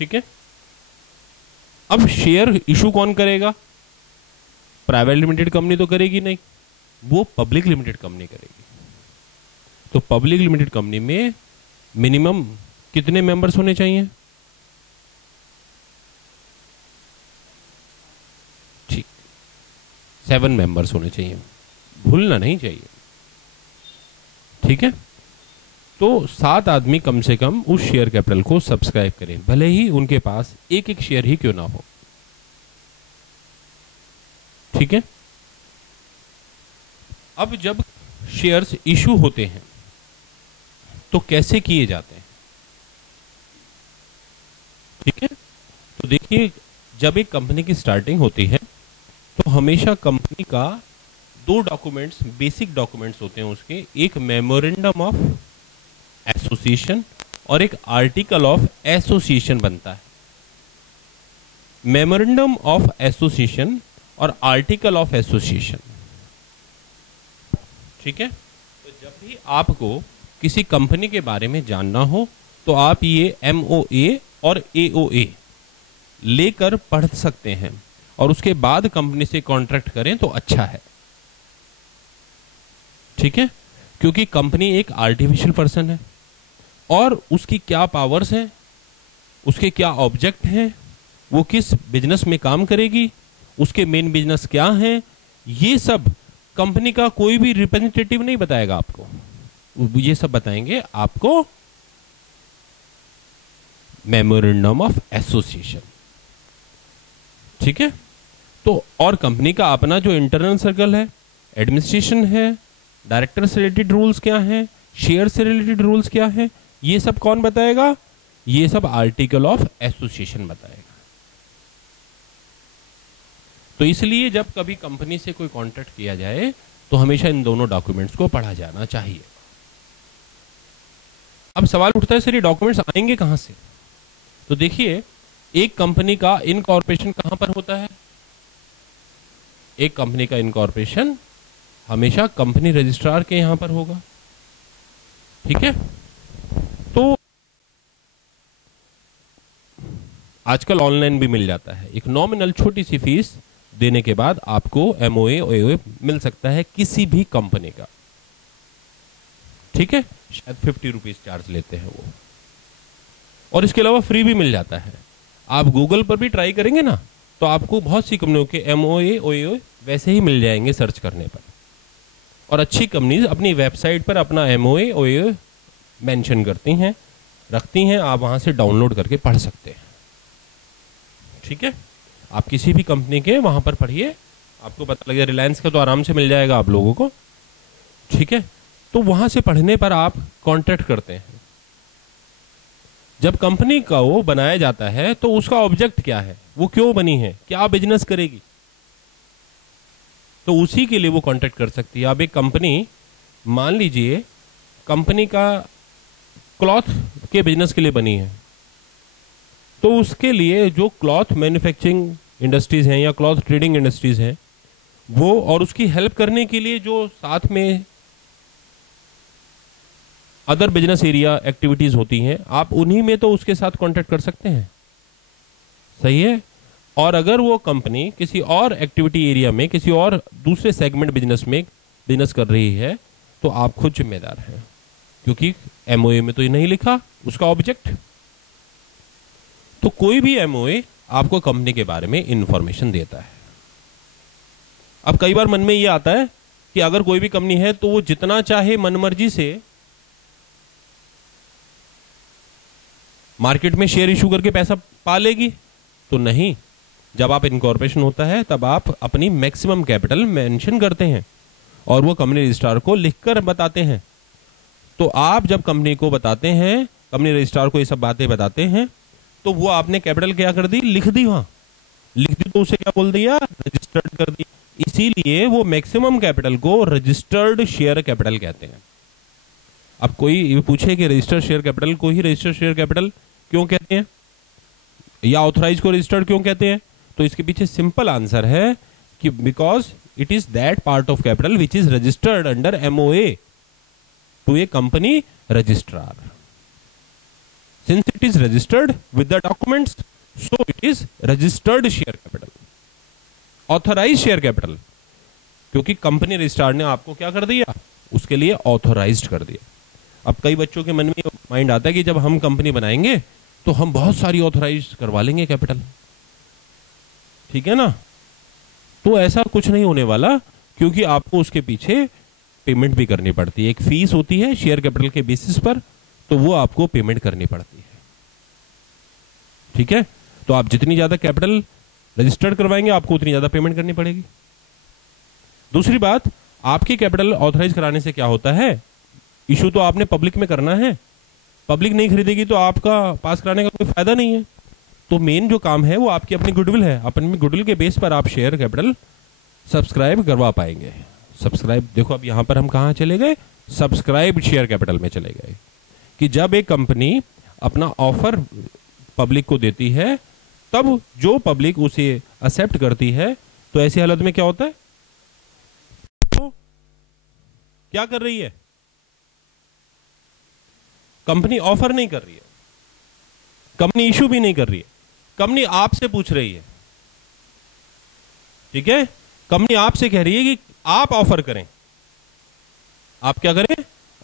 ठीक है। अब शेयर इशू कौन करेगा? प्राइवेट लिमिटेड कंपनी तो करेगी नहीं, वो पब्लिक लिमिटेड कंपनी करेगी। तो पब्लिक लिमिटेड कंपनी में मिनिमम कितने मेंबर्स होने चाहिए? ठीक, 7 मेंबर्स होने चाहिए, भूलना नहीं चाहिए। ठीक है। तो 7 आदमी कम से कम उस शेयर कैपिटल को सब्सक्राइब करें, भले ही उनके पास एक एक शेयर ही क्यों ना हो। ठीक है। अब जब शेयर्स इशू होते हैं तो कैसे किए जाते हैं? ठीक है। तो देखिए, जब एक कंपनी की स्टार्टिंग होती है तो हमेशा कंपनी का 2 डॉक्यूमेंट्स, बेसिक डॉक्यूमेंट्स होते हैं उसके, एक मेमोरेंडम ऑफ एसोसिएशन और एक आर्टिकल ऑफ एसोसिएशन बनता है। मेमोरेंडम ऑफ एसोसिएशन और आर्टिकल ऑफ एसोसिएशन। ठीक है। तो जब भी आपको किसी कंपनी के बारे में जानना हो तो आप ये MOA और AOA लेकर पढ़ सकते हैं और उसके बाद कंपनी से कॉन्ट्रैक्ट करें तो अच्छा है। ठीक है। क्योंकि कंपनी एक आर्टिफिशियल पर्सन है और उसकी क्या पावर्स हैं, उसके क्या ऑब्जेक्ट हैं, वो किस बिजनेस में काम करेगी, उसके मेन बिजनेस क्या हैं, ये सब कंपनी का कोई भी रिप्रेजेंटेटिव नहीं बताएगा आपको। ये सब बताएंगे आपको मेमोरेंडम ऑफ एसोसिएशन। ठीक है। तो और कंपनी का अपना जो इंटरनल सर्कल है, एडमिनिस्ट्रेशन है, डायरेक्टर से रिलेटेड रूल्स क्या हैं, शेयर से रिलेटेड रूल्स क्या हैं, ये सब कौन बताएगा? ये सब आर्टिकल ऑफ एसोसिएशन बताएगा। तो इसलिए जब कभी कंपनी से कोई कॉन्ट्रैक्ट किया जाए तो हमेशा इन दोनों डॉक्यूमेंट्स को पढ़ा जाना चाहिए। अब सवाल उठता है, सर ये डॉक्यूमेंट्स आएंगे कहां से? तो देखिए, एक कंपनी का इनकॉर्पोरेशन कहां पर होता है? एक कंपनी का इनकॉर्पोरेशन हमेशा कंपनी रजिस्ट्रार के यहां पर होगा। ठीक है। तो आजकल ऑनलाइन भी मिल जाता है, एक नॉमिनल छोटी सी फीस देने के बाद आपको MOA और AOA मिल सकता है किसी भी कंपनी का। ठीक है। शायद 50 रुपीज चार्ज लेते हैं वो, और इसके अलावा फ्री भी मिल जाता है। आप गूगल पर भी ट्राई करेंगे ना तो आपको बहुत सी कंपनियों के MOA और AOA वैसे ही मिल जाएंगे सर्च करने पर। और अच्छी कंपनीज अपनी वेबसाइट पर अपना MOA और AOA मेंशन करती हैं, रखती हैं, आप वहां से डाउनलोड करके पढ़ सकते हैं। ठीक है। आप किसी भी कंपनी के वहां पर पढ़िए, आपको पता लगेगा। रिलायंस का तो आराम से मिल जाएगा आप लोगों को। ठीक है। तो वहां से पढ़ने पर आप कॉन्ट्रैक्ट करते हैं। जब कंपनी का वो बनाया जाता है तो उसका ऑब्जेक्ट क्या है, वो क्यों बनी है, क्या बिजनेस करेगी, तो उसी के लिए वो कॉन्ट्रैक्ट कर सकती है। अब एक कंपनी, मान लीजिए कंपनी का क्लॉथ के बिजनेस के लिए बनी है, तो उसके लिए जो क्लॉथ मैन्युफैक्चरिंग इंडस्ट्रीज हैं या क्लॉथ ट्रेडिंग इंडस्ट्रीज हैं वो, और उसकी हेल्प करने के लिए जो साथ में अदर बिजनेस एरिया एक्टिविटीज होती हैं, आप उन्हीं में तो उसके साथ कॉन्ट्रैक्ट कर सकते हैं। सही है। और अगर वो कंपनी किसी और एक्टिविटी एरिया में, किसी और दूसरे सेगमेंट बिजनेस में बिजनेस कर रही है तो आप खुद जिम्मेदार हैं, क्योंकि MOA में तो ये नहीं लिखा उसका ऑब्जेक्ट। तो कोई भी MOA आपको कंपनी के बारे में इंफॉर्मेशन देता है। अब कई बार मन में ये आता है कि अगर कोई भी कंपनी है तो वो जितना चाहे मनमर्जी से मार्केट में शेयर इशू करके पैसा पा लेगी, तो नहीं। जब आप इनकॉर्पोरेशन होता है तब आप अपनी मैक्सिमम कैपिटल मेंशन करते हैं और वो कंपनी रजिस्ट्रार को लिखकर बताते हैं। तो आप जब कंपनी को बताते हैं, कंपनी रजिस्ट्रार को ये सब बातें बताते हैं, तो वो आपने कैपिटल क्या कर दी, लिख दी। वहां लिख दी तो उसे क्या बोल दिया, रजिस्टर्ड कर दी। इसीलिए वो मैक्सिमम कैपिटल को रजिस्टर्ड शेयर कैपिटल कहते हैं। अब कोई ये पूछे कि रजिस्टर्ड शेयर कैपिटल को ही रजिस्टर्ड शेयर कैपिटल क्यों कहते हैं या ऑथराइज को रजिस्टर्ड क्यों कहते हैं, तो इसके पीछे सिंपल आंसर है कि because it is that part of capital which is registered under MOA to a company registrar. Since it is registered with the documents, so it is registered share capital, authorise share capital, क्योंकि company registrar ने आपको क्या कर दिया, उसके लिए authorised कर दिया। अब कई बच्चों के मन में माइंड आता है कि जब हम कंपनी बनाएंगे तो हम बहुत सारी ऑथोराइज करवा लेंगे कैपिटल, ठीक है ना। तो ऐसा कुछ नहीं होने वाला, क्योंकि आपको उसके पीछे पेमेंट भी करनी पड़ती है। एक फीस होती है शेयर कैपिटल के बेसिस पर, तो वो आपको पेमेंट करनी पड़ती है, ठीक है। तो आप जितनी ज्यादा कैपिटल रजिस्टर्ड करवाएंगे आपको उतनी ज्यादा पेमेंट करनी पड़ेगी। दूसरी बात, आपकी कैपिटल ऑथराइज कराने से क्या होता है, इशू तो आपने पब्लिक में करना है, पब्लिक नहीं खरीदेगी तो आपका पास कराने का कोई फायदा नहीं है। तो मेन जो काम है वो आपकी अपनी गुडविल है, अपनी गुडविल के बेस पर आप शेयर कैपिटल सब्सक्राइब करवा पाएंगे। सब्सक्राइब, देखो अब यहां पर हम कहां चले गए, सब्सक्राइब शेयर कैपिटल में चले गए, कि जब एक कंपनी अपना ऑफर पब्लिक को देती है तब जो पब्लिक उसे एक्सेप्ट करती है, तो ऐसी हालत में क्या होता है, तो क्या कर रही है, कंपनी ऑफर नहीं कर रही है, कंपनी इशू भी नहीं कर रही है, कंपनी आपसे पूछ रही है, ठीक है। कंपनी आपसे कह रही है कि आप ऑफर करें, आप क्या करें,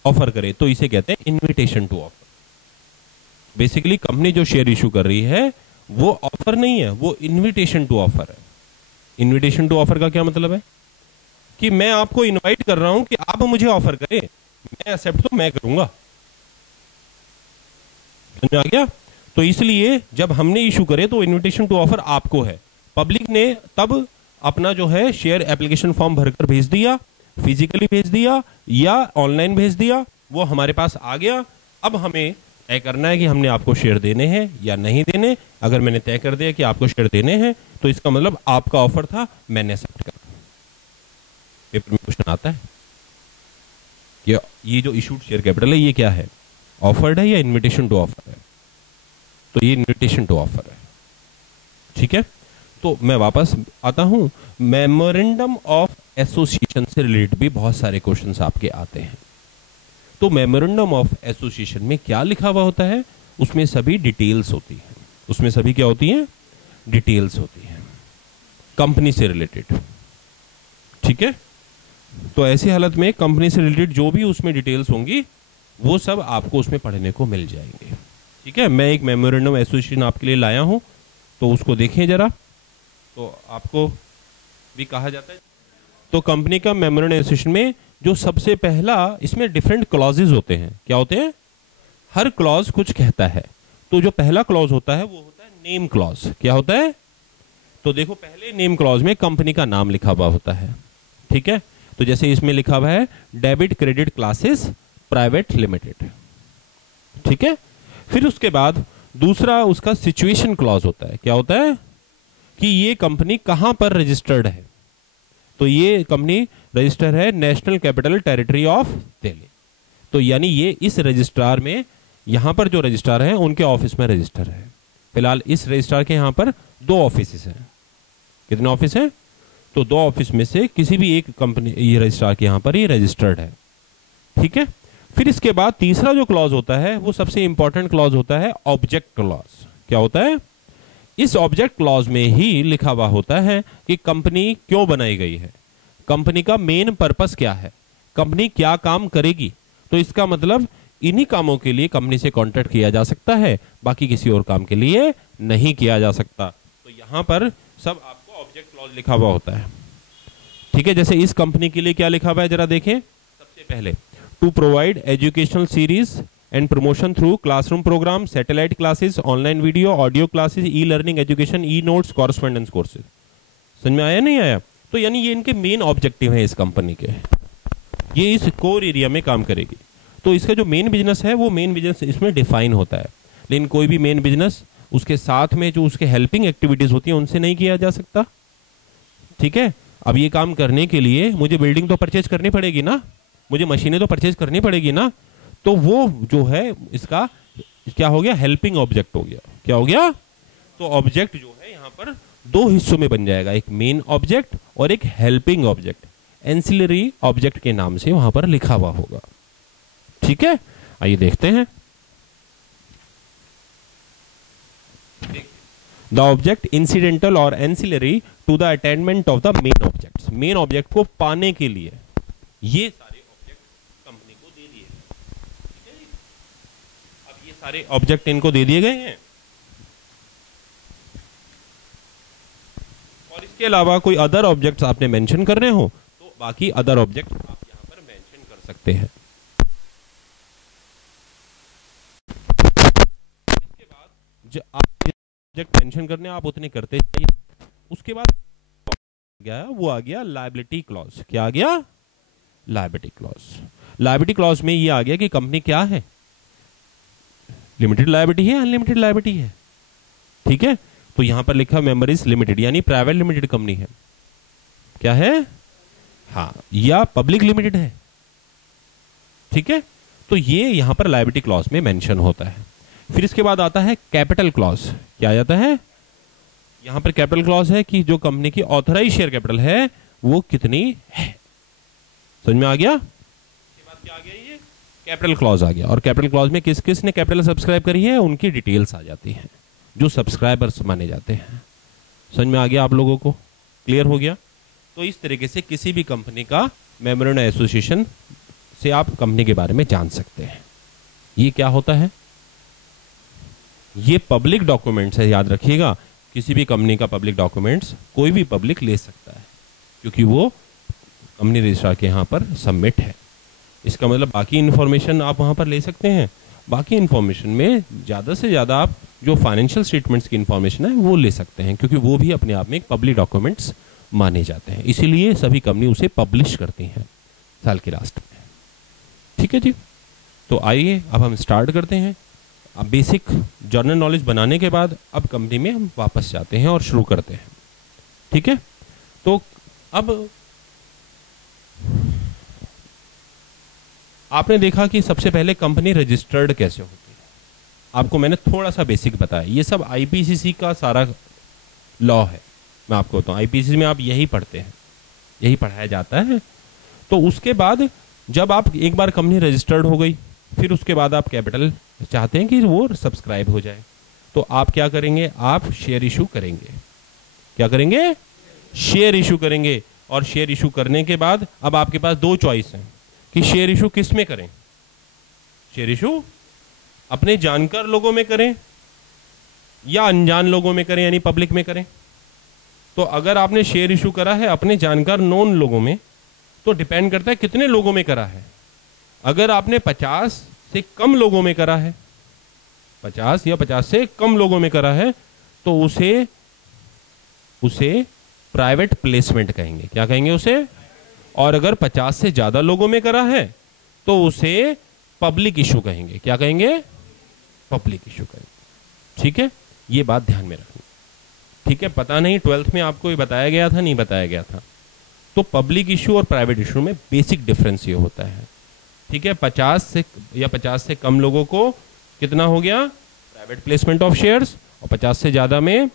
ऑफर करें, तो इसे कहते हैं invitation to offer. Basically company जो शेयर इशू कर रही है वो ऑफर नहीं है, वो इनविटेशन टू ऑफर है। इनविटेशन टू ऑफर का क्या मतलब है, कि मैं आपको इनवाइट कर रहा हूं कि आप मुझे ऑफर करें, मैं एक्सेप्ट तो मैं करूंगा, समझ में आ गया। तो इसलिए जब हमने इशू करे तो इनविटेशन टू ऑफर आपको है, पब्लिक ने तब अपना जो है शेयर एप्लीकेशन फॉर्म भरकर भेज दिया, फिजिकली भेज दिया या ऑनलाइन भेज दिया, वो हमारे पास आ गया। अब हमें तय करना है कि हमने आपको शेयर देने हैं या नहीं देने। अगर मैंने तय कर दिया कि आपको शेयर देने हैं तो इसका मतलब आपका ऑफर था, मैंने एक्सेप्ट कर। पेपर में क्वेश्चन आता है कि ये जो इशूड शेयर कैपिटल है ये क्या है, ऑफर्ड है या इनविटेशन टू ऑफर है, तो ये इनविटेशन टू ऑफर है, ठीक है। तो मैं वापस आता हूं, मेमोरेंडम ऑफ एसोसिएशन से रिलेटेड भी बहुत सारे क्वेश्चंस आपके आते हैं। तो मेमोरेंडम ऑफ एसोसिएशन में क्या लिखा हुआ होता है, उसमें सभी डिटेल्स होती हैं, उसमें सभी क्या होती हैं, डिटेल्स होती हैं कंपनी से रिलेटेड, ठीक है। तो ऐसी हालत में कंपनी से रिलेटेड जो भी उसमें डिटेल्स होंगी वो सब आपको उसमें पढ़ने को मिल जाएंगे, ठीक है। मैं एक मेमोरेंडम एसोसिएशन आपके लिए लाया हूं, तो उसको देखें जरा, तो आपको भी कहा जाता है। तो कंपनी का मेमोरेंडम एसोसिएशन में जो सबसे पहला, इसमें डिफरेंट क्लॉजेज होते हैं, क्या होते हैं, हर क्लॉज कुछ कहता है। तो जो पहला क्लॉज होता है वो होता है नेम क्लॉज। क्या होता है, तो देखो पहले नेम क्लॉज में कंपनी का नाम लिखा हुआ होता है, ठीक है। तो जैसे इसमें लिखा हुआ है debit credit classes private limited, ठीक है। फिर उसके बाद दूसरा उसका सिचुएशन क्लॉज होता है। क्या होता है, कि ये कंपनी कहां पर रजिस्टर्ड है, तो ये कंपनी रजिस्टर है national capital territory of Delhi, तो यानी ये इस रजिस्ट्रार में, यहां पर जो रजिस्ट्रार है उनके ऑफिस में रजिस्टर है। फिलहाल इस रजिस्ट्रार के यहां पर 2 ऑफिस हैं, कितने ऑफिस हैं, तो 2 ऑफिस में से किसी भी एक कंपनी, ये रजिस्ट्रार के यहां पर ये रजिस्टर्ड है, ठीक है। फिर इसके बाद तीसरा जो क्लॉज होता है वो सबसे इंपॉर्टेंट क्लॉज होता है ऑब्जेक्ट क्लॉज। क्या होता है, इस ऑब्जेक्ट क्लॉज में ही लिखा हुआ होता है कि कंपनी क्यों बनाई गई है, कंपनी का मेन पर्पस क्या है, कंपनी क्या काम करेगी। तो इसका मतलब इन्हीं कामों के लिए कंपनी से कॉन्ट्रैक्ट किया जा सकता है, बाकी किसी और काम के लिए नहीं किया जा सकता। तो यहां पर सब आपको ऑब्जेक्ट क्लॉज लिखा हुआ होता है, ठीक है। जैसे इस कंपनी के लिए क्या लिखा हुआ है जरा देखें, सबसे पहले to provide educational series and promotion through classroom programme, satellite classes, online video, audio classes, e learning education, e notes, correspondence courses. समझ में आया नहीं आया, तो यानी ये इनके मेन ऑब्जेक्टिव है इस कंपनी के, ये इस कोर एरिया में काम करेगी। तो इसका जो मेन बिजनेस है वो मेन बिजनेस इसमें डिफाइन होता है, लेकिन कोई भी मेन बिजनेस उसके साथ में जो उसके हेल्पिंग एक्टिविटीज होती हैं उनसे नहीं किया जा सकता, ठीक है। अब ये काम करने के लिए मुझे बिल्डिंग तो परचेज करनी पड़ेगी ना, मुझे मशीनें तो परचेज करनी पड़ेगी ना, तो वो जो है इसका क्या हो गया, हेल्पिंग ऑब्जेक्ट हो गया। क्या हो गया, तो ऑब्जेक्ट जो है यहाँ पर 2 हिस्सों में बन जाएगा, एक मेन ऑब्जेक्ट और एक हेल्पिंग ऑब्जेक्ट, एंसिलरी ऑब्जेक्ट के नाम से वहां पर लिखा हुआ होगा, ठीक है। आइए देखते हैं, द ऑब्जेक्ट इंसिडेंटल और ancillary to the attainment of the main object. Main object को पाने के लिए ये सारे ऑब्जेक्ट कंपनी को दे दिए गए। ठीक है जी, अब ये सारे ऑब्जेक्ट इनको दे दिए गए हैं और इसके अलावा कोई अदर ऑब्जेक्ट्स आपने मेंशन करने हो तो बाकी अदर ऑब्जेक्ट आप यहां पर मेंशन कर सकते हैं। इसके बाद जो आप ऑब्जेक्ट मेंशन करने आप उतने करते जाइए। उसके बाद क्या वो आ गया लायबिलिटी क्लॉज। क्या आ गया? Liability clause. लायबिलिटी क्लॉज में ये आ गया कि कंपनी क्या है, लिमिटेड लायबिलिटी है, अनलिमिटेड लायबिलिटी है। ठीक है, तो यहां पर लिखा मेंबर इज लिमिटेड, यानी प्राइवेट लिमिटेड कंपनी है। क्या है? हाँ, या पब्लिक लिमिटेड है। ठीक है, तो ये यहां पर लायबिलिटी क्लॉज में मेंशन होता है। फिर इसके बाद आता है कैपिटल क्लॉज। क्या आ जाता है? यहां पर कैपिटल क्लॉज है कि जो कंपनी की ऑथराइज शेयर कैपिटल है वो कितनी है। समझ में आ गया? इसके बाद क्या आ गया? ये कैपिटल क्लॉज आ गया। और कैपिटल क्लॉज में किस किस ने कैपिटल सब्सक्राइब करी है उनकी डिटेल्स आ जाती हैं, जो सब्सक्राइबर्स माने जाते हैं। समझ में आ गया आप लोगों को? क्लियर हो गया? तो इस तरीके से किसी भी कंपनी का मेमोरेंडम एसोसिएशन से आप कंपनी के बारे में जान सकते हैं। ये क्या होता है? ये पब्लिक डॉक्यूमेंट्स है, याद रखिएगा। किसी भी कंपनी का पब्लिक डॉक्यूमेंट्स कोई भी पब्लिक ले सकता है क्योंकि वो कंपनी रजिस्ट्रार के यहाँ पर सबमिट है। इसका मतलब बाकी इंफॉर्मेशन आप वहाँ पर ले सकते हैं। बाकी इंफॉर्मेशन में ज़्यादा से ज़्यादा आप जो फाइनेंशियल स्टेटमेंट्स की इंफॉर्मेशन है वो ले सकते हैं क्योंकि वो भी अपने आप में एक पब्लिक डॉक्यूमेंट्स माने जाते हैं। इसीलिए सभी कंपनी उसे पब्लिश करती हैं साल के लास्ट में। ठीक है जी, तो आइए अब हम स्टार्ट करते हैं। अब बेसिक जर्नल नॉलेज बनाने के बाद अब कंपनी में हम वापस जाते हैं और शुरू करते हैं। ठीक है, तो अब आपने देखा कि सबसे पहले कंपनी रजिस्टर्ड कैसे होती है। आपको मैंने थोड़ा सा बेसिक बताया। ये सब आईपीसीसी का सारा लॉ है। मैं आपको बताऊं, आईपीसीसी में आप यही पढ़ते हैं, यही पढ़ाया जाता है। तो उसके बाद जब आप एक बार कंपनी रजिस्टर्ड हो गई, फिर उसके बाद आप कैपिटल चाहते हैं कि वो सब्सक्राइब हो जाए, तो आप क्या करेंगे? आप शेयर इशू करेंगे। क्या करेंगे? शेयर इशू करेंगे। और शेयर इशू करने के बाद अब आपके पास दो चॉइस हैं कि शेयर इशू किस में करें। शेयर इशू अपने जानकार लोगों में करें या अनजान लोगों में करें, यानी पब्लिक में करें। तो अगर आपने शेयर इशू करा है अपने जानकार नोन लोगों में, तो डिपेंड करता है कितने लोगों में करा है। अगर आपने 50 से कम लोगों में करा है, 50 या 50 से कम लोगों में करा है, तो उसे प्राइवेट प्लेसमेंट कहेंगे। क्या कहेंगे उसे? और अगर 50 से ज्यादा लोगों में करा है तो उसे पब्लिक इशू कहेंगे। क्या कहेंगे? पब्लिक इशू कहेंगे। ठीक है, ये बात ध्यान में रखनी। ठीक है, पता नहीं 12th में आपको ये बताया गया था, नहीं बताया गया था। तो पब्लिक इशू और प्राइवेट इशू में बेसिक डिफरेंस ये होता है। ठीक है, 50 से कम लोगों को कितना हो गया? प्राइवेट प्लेसमेंट ऑफ शेयर्स, और 50 से ज्यादा में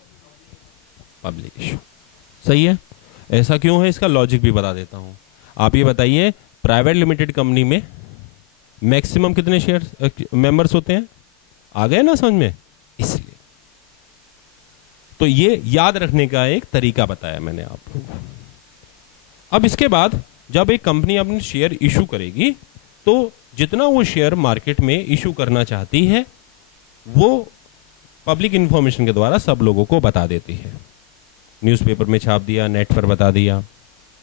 पब्लिक इशू। सही है? ऐसा क्यों है इसका लॉजिक भी बता देता हूं। आप ये बताइए, प्राइवेट लिमिटेड कंपनी में मैक्सिमम कितने शेयर मेंबर्स होते हैं? आ गए ना समझ में? इसलिए तो ये याद रखने का एक तरीका बताया मैंने आपको। अब इसके बाद जब एक कंपनी अपने शेयर इशू करेगी तो जितना वो शेयर मार्केट में इशू करना चाहती है वो पब्लिक इंफॉर्मेशन के द्वारा सब लोगों को बता देती है। न्यूज़पेपर में छाप दिया, नेट पर बता दिया,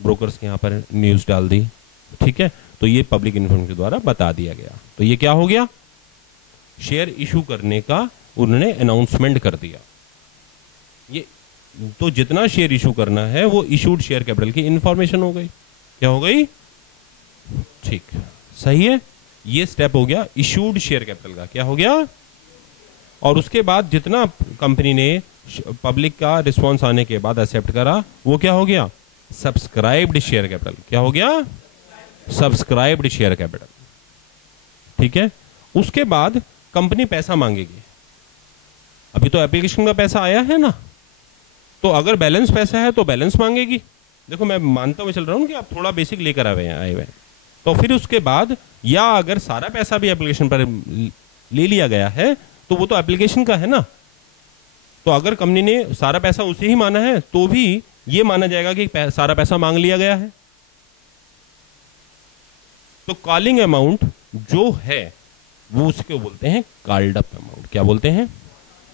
ब्रोकर्स के यहाँ पर न्यूज़ डाल दी। ठीक है, तो ये पब्लिक इन्फॉर्मेशन के द्वारा बता दिया गया। तो ये क्या हो गया? शेयर इशू करने का उन्होंने अनाउंसमेंट कर दिया। ये तो जितना शेयर इशू करना है वो इशूड शेयर कैपिटल की इंफॉर्मेशन हो गई। क्या हो गई? ठीक, सही है। ये स्टेप हो गया इशूड शेयर कैपिटल का। क्या हो गया? और उसके बाद जितना कंपनी ने पब्लिक का रिस्पांस आने के बाद एक्सेप्ट करा वो क्या हो गया? Subscribed share capital. क्या हो गया? Subscribed share capital. ठीक है, उसके बाद कंपनी पैसा मांगेगी। अभी तो एप्लीकेशन का पैसा आया है ना, तो अगर बैलेंस पैसा है तो बैलेंस मांगेगी। देखो मैं मानता हुआ चल रहा हूं कि आप थोड़ा बेसिक लेकर आए हुए। तो फिर उसके बाद या अगर सारा पैसा भी एप्लीकेशन पर ले लिया गया है तो वो तो एप्लीकेशन का है ना, तो अगर कंपनी ने सारा पैसा उसे ही माना है तो भी ये माना जाएगा कि सारा पैसा मांग लिया गया है। तो कॉलिंग अमाउंट जो है वो उसको बोलते हैं कॉल्ड अप अमाउंट। क्या बोलते हैं?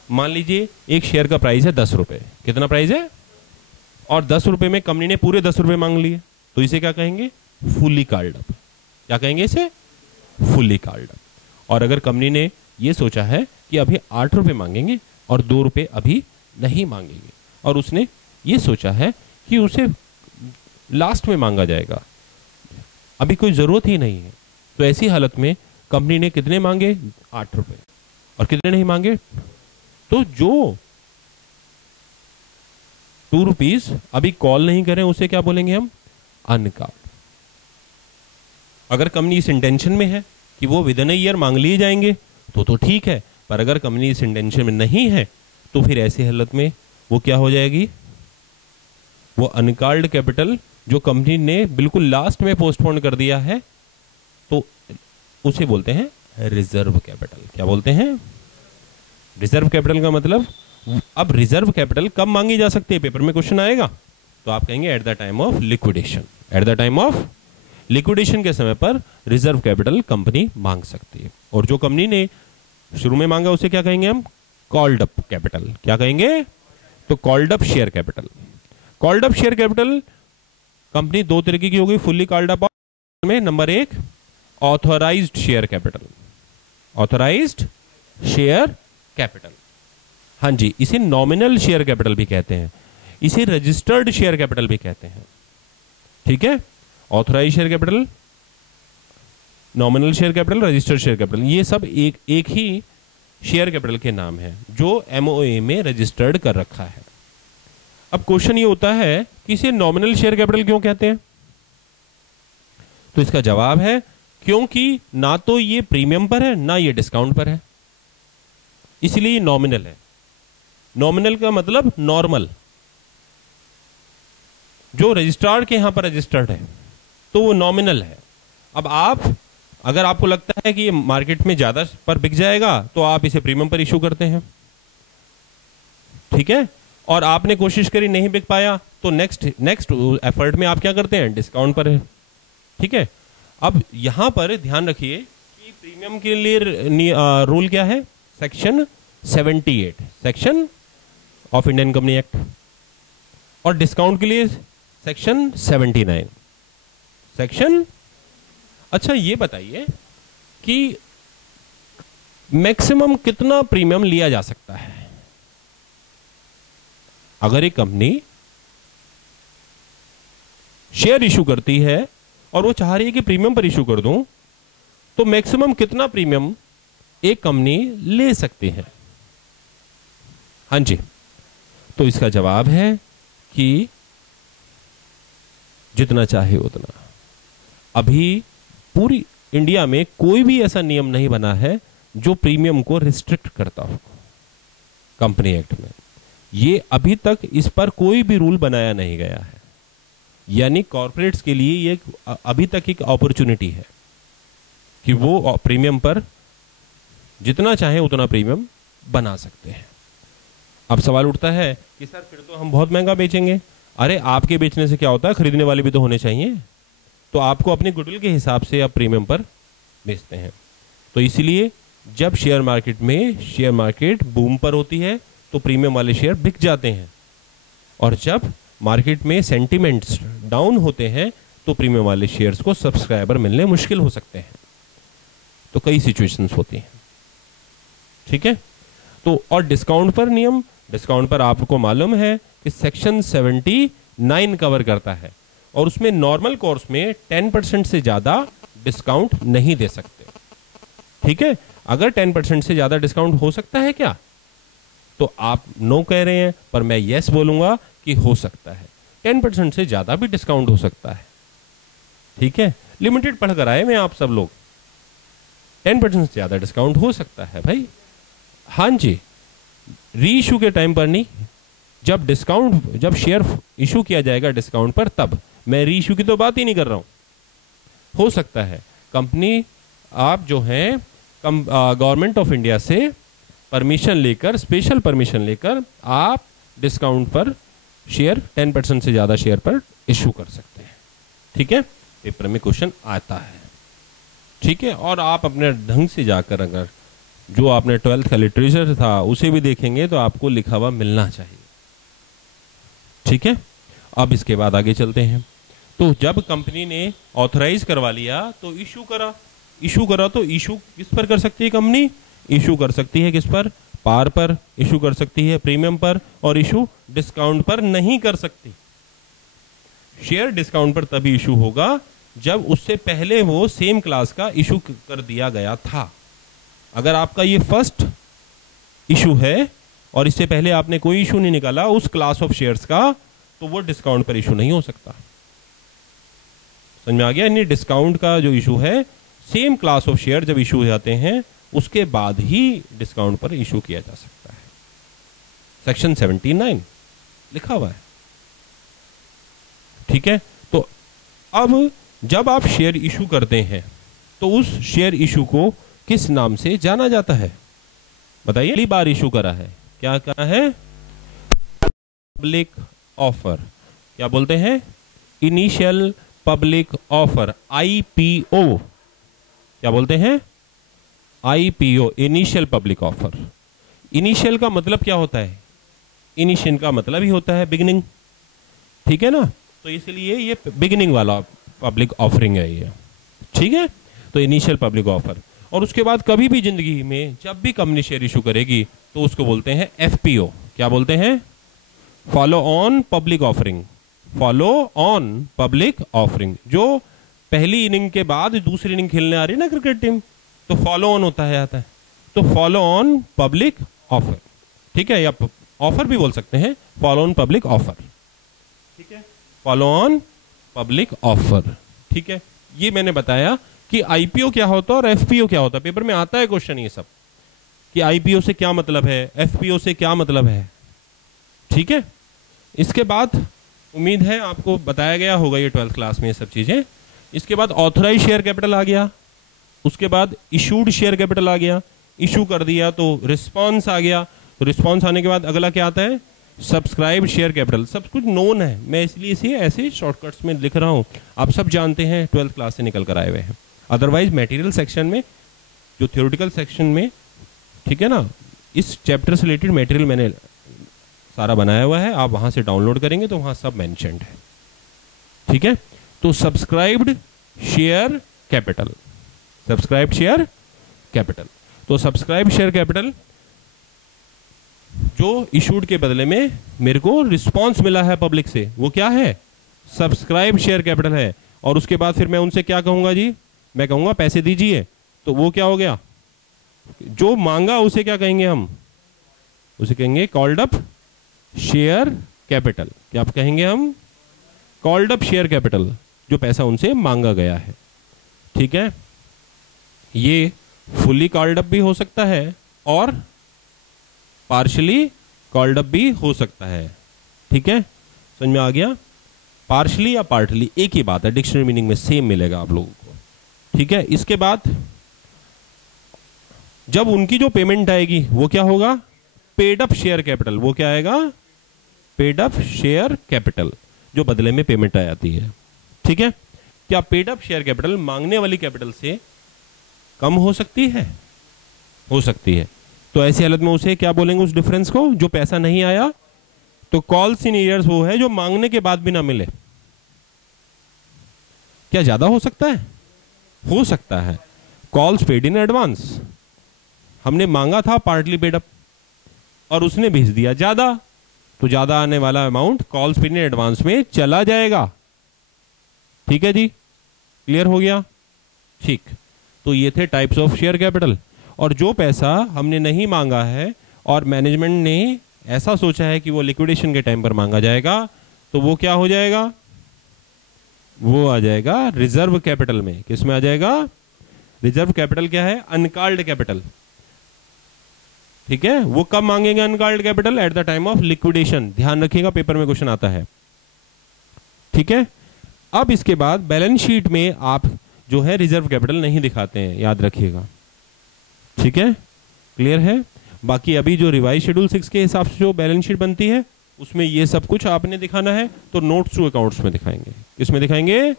मान लीजिए एक शेयर का प्राइस है 10 रुपए। कितना प्राइस है? और 10 रुपए में कंपनी ने पूरे 10 रुपए मांग लिए, तो इसे क्या कहेंगे? Fully called up. क्या कहेंगे इसे? Fully called up. और अगर कंपनी ने ये सोचा है कि अभी 8 रुपए मांगेंगे और 2 रुपए अभी नहीं मांगेंगे, और उसने ये सोचा है कि उसे लास्ट में मांगा जाएगा, अभी कोई जरूरत ही नहीं है, तो ऐसी हालत में कंपनी ने कितने मांगे? 8 रुपए। और कितने नहीं मांगे? तो जो 2 रुपीज अभी कॉल नहीं करें उसे क्या बोलेंगे हम? अनकॉल्ड। अगर कंपनी इस इंटेंशन में है कि वो विद इन अ ईयर मांग लिए जाएंगे तो ठीक है, पर अगर कंपनी इस इंटेंशन में नहीं है तो फिर ऐसी हालत में वो क्या हो जाएगी? वो अनकॉल्ड कैपिटल जो कंपनी ने बिल्कुल लास्ट में पोस्टपोन कर दिया है, तो उसे बोलते हैं रिजर्व कैपिटल। क्या बोलते हैं? रिजर्व कैपिटल का मतलब, अब रिजर्व कैपिटल कब मांगी जा सकती है? पेपर में क्वेश्चन आएगा तो आप कहेंगे eight the time of liquidation. Eight the time of liquidation के समय पर रिजर्व कैपिटल कंपनी मांग सकती है। और जो कंपनी ने शुरू में मांगा उसे क्या कहेंगे हम? Called up capital. क्या कहेंगे? तो called up share capital. Called up share capital company दो तरीके की होगी फुल्ली कॉल्ड अप में। Number 1 authorised share capital. Authorised share capital, हाँ जी, इसे नॉमिनल शेयर कैपिटल भी कहते हैं, इसे रजिस्टर्ड शेयर कैपिटल भी कहते हैं। ठीक है, authorised share capital, nominal share capital, registered share capital, ये सब एक ही शेयर कैपिटल के नाम है जो एमओए में रजिस्टर्ड कर रखा है। अब क्वेश्चन ये होता है कि इसे नॉमिनल शेयर कैपिटल क्यों कहते हैं? तो इसका जवाब है क्योंकि ना तो ये प्रीमियम पर है ना ये डिस्काउंट पर है, इसलिए ये नॉमिनल है। नॉमिनल का मतलब नॉर्मल, जो रजिस्ट्रार के यहां पर रजिस्टर्ड है तो वो नॉमिनल है। अब अगर आपको लगता है कि ये मार्केट में ज्यादा पर बिक जाएगा तो आप इसे प्रीमियम पर इशू करते हैं, ठीक है, और आपने कोशिश करी नहीं बिक पाया तो नेक्स्ट एफर्ट में आप क्या करते हैं? डिस्काउंट पर है। ठीक है, अब यहां पर ध्यान रखिए कि प्रीमियम के लिए रूल क्या है? Section 78 section of Indian company act, और डिस्काउंट के लिए सेक्शन 79 सेक्शन। अच्छा ये बताइए कि मैक्सिमम कितना प्रीमियम लिया जा सकता है? अगर एक कंपनी शेयर इशू करती है और वो चाह रही है कि प्रीमियम पर इशू कर दूं, तो मैक्सिमम कितना प्रीमियम एक कंपनी ले सकती है? हाँ जी, तो इसका जवाब है कि जितना चाहे उतना। अभी पूरी इंडिया में कोई भी ऐसा नियम नहीं बना है जो प्रीमियम को रिस्ट्रिक्ट करता हो कंपनी एक्ट में। ये अभी तक इस पर कोई भी रूल बनाया नहीं गया है, यानी कॉर्पोरेट्स के लिए ये अभी तक एक अपॉर्चुनिटी है कि वो प्रीमियम पर जितना चाहे उतना प्रीमियम बना सकते हैं। अब सवाल उठता है कि सर फिर तो हम बहुत महंगा बेचेंगे। अरे आपके बेचने से क्या होता है, खरीदने वाले भी तो होने चाहिए, तो आपको अपने गुडविल के हिसाब से आप प्रीमियम पर बेचते हैं। तो इसलिए जब शेयर मार्केट बूम पर होती है तो प्रीमियम वाले शेयर बिक जाते हैं, और जब मार्केट में सेंटिमेंट्स डाउन होते हैं तो प्रीमियम वाले शेयर्स को सब्सक्राइबर मिलने मुश्किल हो सकते हैं। तो कई सिचुएशंस होती हैं, ठीक है। तो और डिस्काउंट पर नियम, डिस्काउंट पर आपको मालूम है कि सेक्शन 79 कवर करता है, और उसमें नॉर्मल कोर्स में 10% से ज्यादा डिस्काउंट नहीं दे सकते, ठीक है। अगर 10% से ज्यादा डिस्काउंट हो सकता है क्या, तो आप नो कह रहे हैं, पर मैं यस बोलूंगा कि हो सकता है। 10% से ज्यादा भी डिस्काउंट हो सकता है, ठीक है। लिमिटेड पढ़कर आए मैं आप सब लोग, 10% से ज्यादा डिस्काउंट हो सकता है भाई। हाँ जी, री इशू के टाइम पर नहीं, जब शेयर इशू किया जाएगा डिस्काउंट पर तब। मैं री इशू की तो बात ही नहीं कर रहा हूं। हो सकता है कंपनी, आप जो हैं गवर्नमेंट ऑफ इंडिया से परमिशन लेकर, स्पेशल परमिशन लेकर आप डिस्काउंट पर शेयर 10% से ज़्यादा शेयर पर इशू कर सकते हैं। ठीक है, पेपर में क्वेश्चन आता है। ठीक है, और आप अपने ढंग से जाकर अगर जो आपने 12th का लिटरेचर था उसे भी देखेंगे तो आपको लिखा हुआ मिलना चाहिए। ठीक है, अब इसके बाद आगे चलते हैं। तो जब कंपनी ने ऑथराइज करवा लिया तो इशू करा तो इशू किस पर कर सकती है कंपनी? इशू कर सकती है किस पर? पार पर इशू कर सकती है, प्रीमियम पर, और इशू डिस्काउंट पर नहीं कर सकती। शेयर डिस्काउंट पर तभी इशू होगा जब उससे पहले वो सेम क्लास का इशू कर दिया गया था। अगर आपका ये फर्स्ट इशू है और इससे पहले आपने कोई इशू नहीं निकाला उस क्लास ऑफ शेयर्स का, तो वो डिस्काउंट पर इशू नहीं हो सकता। समझ में आ गया? यानी डिस्काउंट का जो इशू है, सेम क्लास ऑफ शेयर जब इशू हो जाते हैं उसके बाद ही डिस्काउंट पर इशू किया जा सकता है। सेक्शन 79 लिखा हुआ है। ठीक है, तो अब जब आप शेयर इशू करते हैं तो उस शेयर इशू को किस नाम से जाना जाता है? बताइए। पहली बार इशू करा है, क्या करा है? Public offer. क्या बोलते हैं? Initial public offer, IPO. क्या बोलते हैं? IPO, initial public offer. Initial का मतलब क्या होता है? इनिशियल का मतलब ही होता है बिगिनिंग। ठीक है ना, तो इसलिए ये बिगिनिंग वाला पब्लिक ऑफरिंग है ये। ठीक है, तो इनिशियल पब्लिक ऑफर। और उसके बाद कभी भी जिंदगी में जब भी कंपनी शेयर इशू करेगी तो उसको बोलते हैं एफपीओ। क्या बोलते हैं? Follow on public offering. Follow on public offering. जो पहली इनिंग के बाद दूसरी इनिंग खेलने आ रही है ना क्रिकेट टीम, तो फॉलो ऑन होता है, आता है। तो फॉलो ऑन पब्लिक ऑफर। ठीक है, या ऑफर भी बोल सकते हैं, फॉलो ऑन पब्लिक ऑफर। ठीक है, फॉलो ऑन पब्लिक ऑफर। ठीक है, ये मैंने बताया कि आईपीओ क्या होता है और एफपीओ क्या होता है। पेपर में आता है क्वेश्चन ये सब कि आईपीओ से क्या मतलब है, एफपीओ से क्या मतलब है। ठीक है, इसके बाद उम्मीद है आपको बताया गया होगा ये 12th क्लास में ये सब चीजें। इसके बाद ऑथराइज शेयर कैपिटल आ गया, उसके बाद इशूड शेयर कैपिटल आ गया। इशू कर दिया तो रिस्पॉन्स आ गया, तो रिस्पॉन्स आने के बाद अगला क्या आता है? Subscribe share capital. सब कुछ नोन है, मैं इसलिए इसे ऐसे शॉर्टकट्स में लिख रहा हूं, आप सब जानते हैं, 12th क्लास से निकल कर आए हुए हैं। अदरवाइज मटेरियल सेक्शन में, जो थ्योरेटिकल सेक्शन में, ठीक है ना, इस चैप्टर से रिलेटेड मटेरियल मैंने सारा बनाया हुआ है, आप वहां से डाउनलोड करेंगे तो वहां सब मेंशन्ड है। ठीक है, तो subscribed share capital, subscribed share capital. तो सब्सक्राइब शेयर कैपिटल जो इशूड के बदले में मेरे को रिस्पांस मिला है पब्लिक से, वो क्या है? सब्सक्राइब शेयर कैपिटल है। और उसके बाद फिर मैं उनसे क्या कहूंगा जी? मैं कहूंगा पैसे दीजिए, तो वो क्या हो गया? जो मांगा उसे क्या कहेंगे हम? उसे कहेंगे कॉल्ड अप शेयर कैपिटल। क्या आप कहेंगे हम? कॉल्ड अप शेयर कैपिटल, जो पैसा उनसे मांगा गया है। ठीक है, ये फुली कॉल्ड अप भी हो सकता है और पार्शली कॉल्ड अप भी हो सकता है। ठीक है, समझ में आ गया? पार्शली या पार्टली एक ही बात है, डिक्शनरी मीनिंग में सेम मिलेगा आप लोगों को। ठीक है, इसके बाद जब उनकी जो पेमेंट आएगी वो क्या होगा? Paid up share capital. वो क्या आएगा? पेड अप शेयर कैपिटल, जो बदले में पेमेंट आ जाती है। ठीक है, क्या पेड अप शेयर कैपिटल मांगने वाली कैपिटल से कम हो सकती है? हो सकती है। तो ऐसी हालत में उसे क्या बोलेंगे? उस डिफरेंस को, जो पैसा नहीं आया, तो कॉल्स इन एरियर्स वो है जो मांगने के बाद भी ना मिले। क्या ज्यादा हो सकता है? हो सकता है। कॉल्स पेड इन एडवांस, हमने मांगा था पार्टली पेड अप और उसने भेज दिया ज्यादा, तो ज्यादा आने वाला amount calls paid in advance में चला जाएगा। ठीक है जी, क्लियर हो गया? ठीक, तो ये थे टाइप्स ऑफ शेयर कैपिटल। और जो पैसा हमने नहीं मांगा है और मैनेजमेंट ने ऐसा सोचा है कि वो लिक्विडेशन के टाइम पर मांगा जाएगा, तो वो क्या हो जाएगा? वो आ जाएगा रिजर्व कैपिटल में। किस में आ जाएगा? रिजर्व कैपिटल क्या है? Uncalled capital. ठीक है, वो कब मांगेंगे uncalled capital? Eight the time of liquidation. ध्यान रखिएगा, पेपर में क्वेश्चन आता है। ठीक है, अब इसके बाद बैलेंस शीट में आप जो है रिजर्व कैपिटल नहीं दिखाते हैं, याद रखिएगा। ठीक है, क्लियर है? बाकी अभी जो रिवाइज शेड्यूल 6 के हिसाब से जो बैलेंस शीट बनती है उसमें ये सब कुछ आपने दिखाना है, तो नोट्स टू अकाउंट्स में दिखाएंगे। किसमें दिखाएंगे?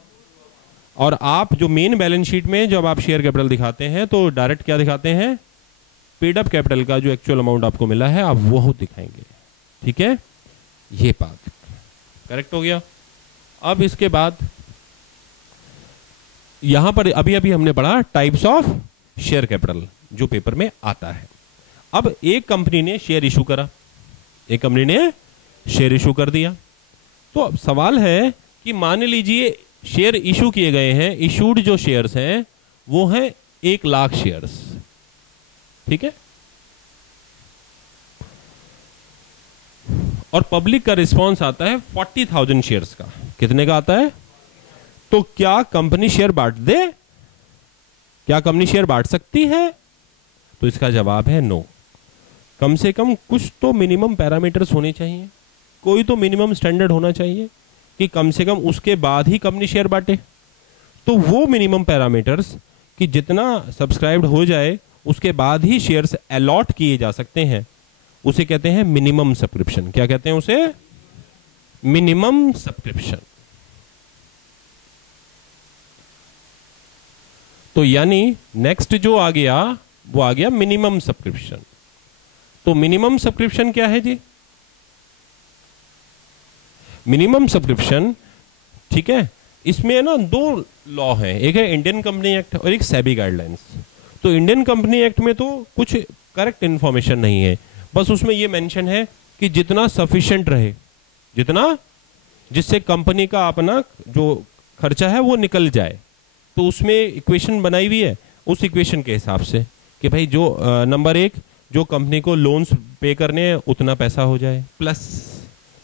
और आप जो मेन बैलेंस शीट में जब आप शेयर कैपिटल दिखाते हैं तो डायरेक्ट क्या दिखाते हैं? पेड अप कैपिटल का जो एक्चुअल अमाउंट आपको मिला है आप वो दिखाएंगे। ठीक है, ये बात करेक्ट हो गया। अब इसके बाद यहां पर अभी अभी हमने पढ़ा टाइप्स ऑफ शेयर कैपिटल जो पेपर में आता है। अब एक कंपनी ने शेयर इशू करा, एक कंपनी ने शेयर इशू कर दिया, तो अब सवाल है कि मान लीजिए शेयर इशू किए गए हैं, इशूड जो शेयर्स हैं वो हैं 1,00,000 शेयर्स। ठीक है, और पब्लिक का रिस्पांस आता है 40,000 शेयर्स का। कितने का आता है? तो क्या कंपनी शेयर बांट दे? क्या कंपनी शेयर बांट सकती है? तो इसका जवाब है नो। कम से कम कुछ तो मिनिमम पैरामीटर्स होने चाहिए, कोई तो मिनिमम स्टैंडर्ड होना चाहिए कि कम से कम उसके बाद ही कंपनी शेयर बांटे। तो वो मिनिमम पैरामीटर्स कि जितना सब्सक्राइब्ड हो जाए उसके बाद ही शेयर्स अलॉट किए जा सकते हैं, उसे कहते हैं मिनिमम सब्सक्रिप्शन। क्या कहते हैं उसे? Minimum subscription. तो यानी नेक्स्ट जो आ गया वो आ गया मिनिमम सब्सक्रिप्शन। तो मिनिमम सब्सक्रिप्शन क्या है जी? मिनिमम सब्सक्रिप्शन, ठीक है, इसमें ना दो लॉ हैं, एक है इंडियन कंपनी एक्ट और एक सेबी गाइडलाइंस। तो इंडियन कंपनी एक्ट में तो कुछ करेक्ट इंफॉर्मेशन नहीं है, बस उसमें ये मेंशन है कि जितना सफिशिएंट रहे, जितना जिससे कंपनी का अपना जो खर्चा है वो निकल जाए। तो उसमें इक्वेशन बनाई हुई है, उस इक्वेशन के हिसाब से कि भाई जो नंबर 1 जो कंपनी को लोन्स पे करने हैं उतना पैसा हो जाए, प्लस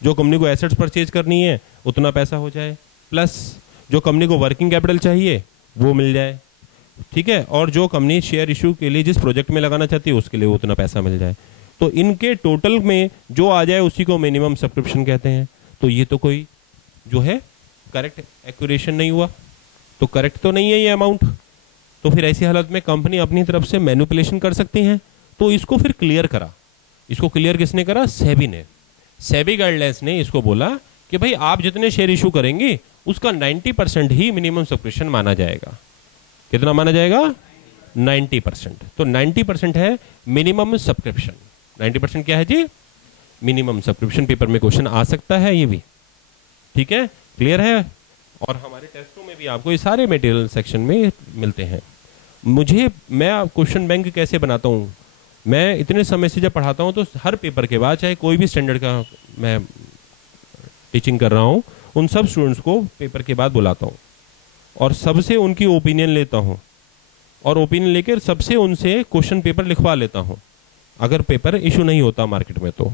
जो कंपनी को एसेट्स परचेज करनी है उतना पैसा हो जाए, प्लस जो कंपनी को वर्किंग कैपिटल चाहिए वो मिल जाए। ठीक है, और जो कंपनी शेयर इशू के लिए जिस प्रोजेक्ट में लगाना चाहती है उसके लिए उतना पैसा मिल जाए। तो इनके टोटल में जो आ जाए उसी को मिनिमम सब्सक्रिप्शन कहते हैं। तो ये तो कोई जो है करेक्ट एक्यूरेशन नहीं हुआ, तो करेक्ट तो नहीं है ये अमाउंट। तो फिर ऐसी हालत में कंपनी अपनी तरफ से मैनिपुलेशन कर सकती है। तो इसको फिर क्लियर करा, इसको क्लियर किसने करा? सेबी ने। सेबी गाइडलाइंस ने इसको बोला कि भाई आप जितने शेयर इशू करेंगे उसका 90% ही मिनिमम सब्सक्रिप्शन माना जाएगा। कितना माना जाएगा? 90%। तो 90% है मिनिमम सब्सक्रिप्शन। 90% क्या है जी? Minimum subscription. पेपर में क्वेश्चन आ सकता है ये भी। ठीक है, क्लियर है? और हमारे टेस्टों में भी आपको ये सारे मटेरियल सेक्शन में मिलते हैं। मैं क्वेश्चन बैंक कैसे बनाता हूँ, मैं इतने समय से जब पढ़ाता हूँ तो हर पेपर के बाद, चाहे कोई भी स्टैंडर्ड का मैं टीचिंग कर रहा हूँ, उन सब स्टूडेंट्स को पेपर के बाद बुलाता हूँ और सबसे उनकी ओपिनियन लेता हूँ, और ओपिनियन लेकर सबसे उनसे क्वेश्चन पेपर लिखवा लेता हूँ। अगर पेपर इशू नहीं होता मार्केट में तो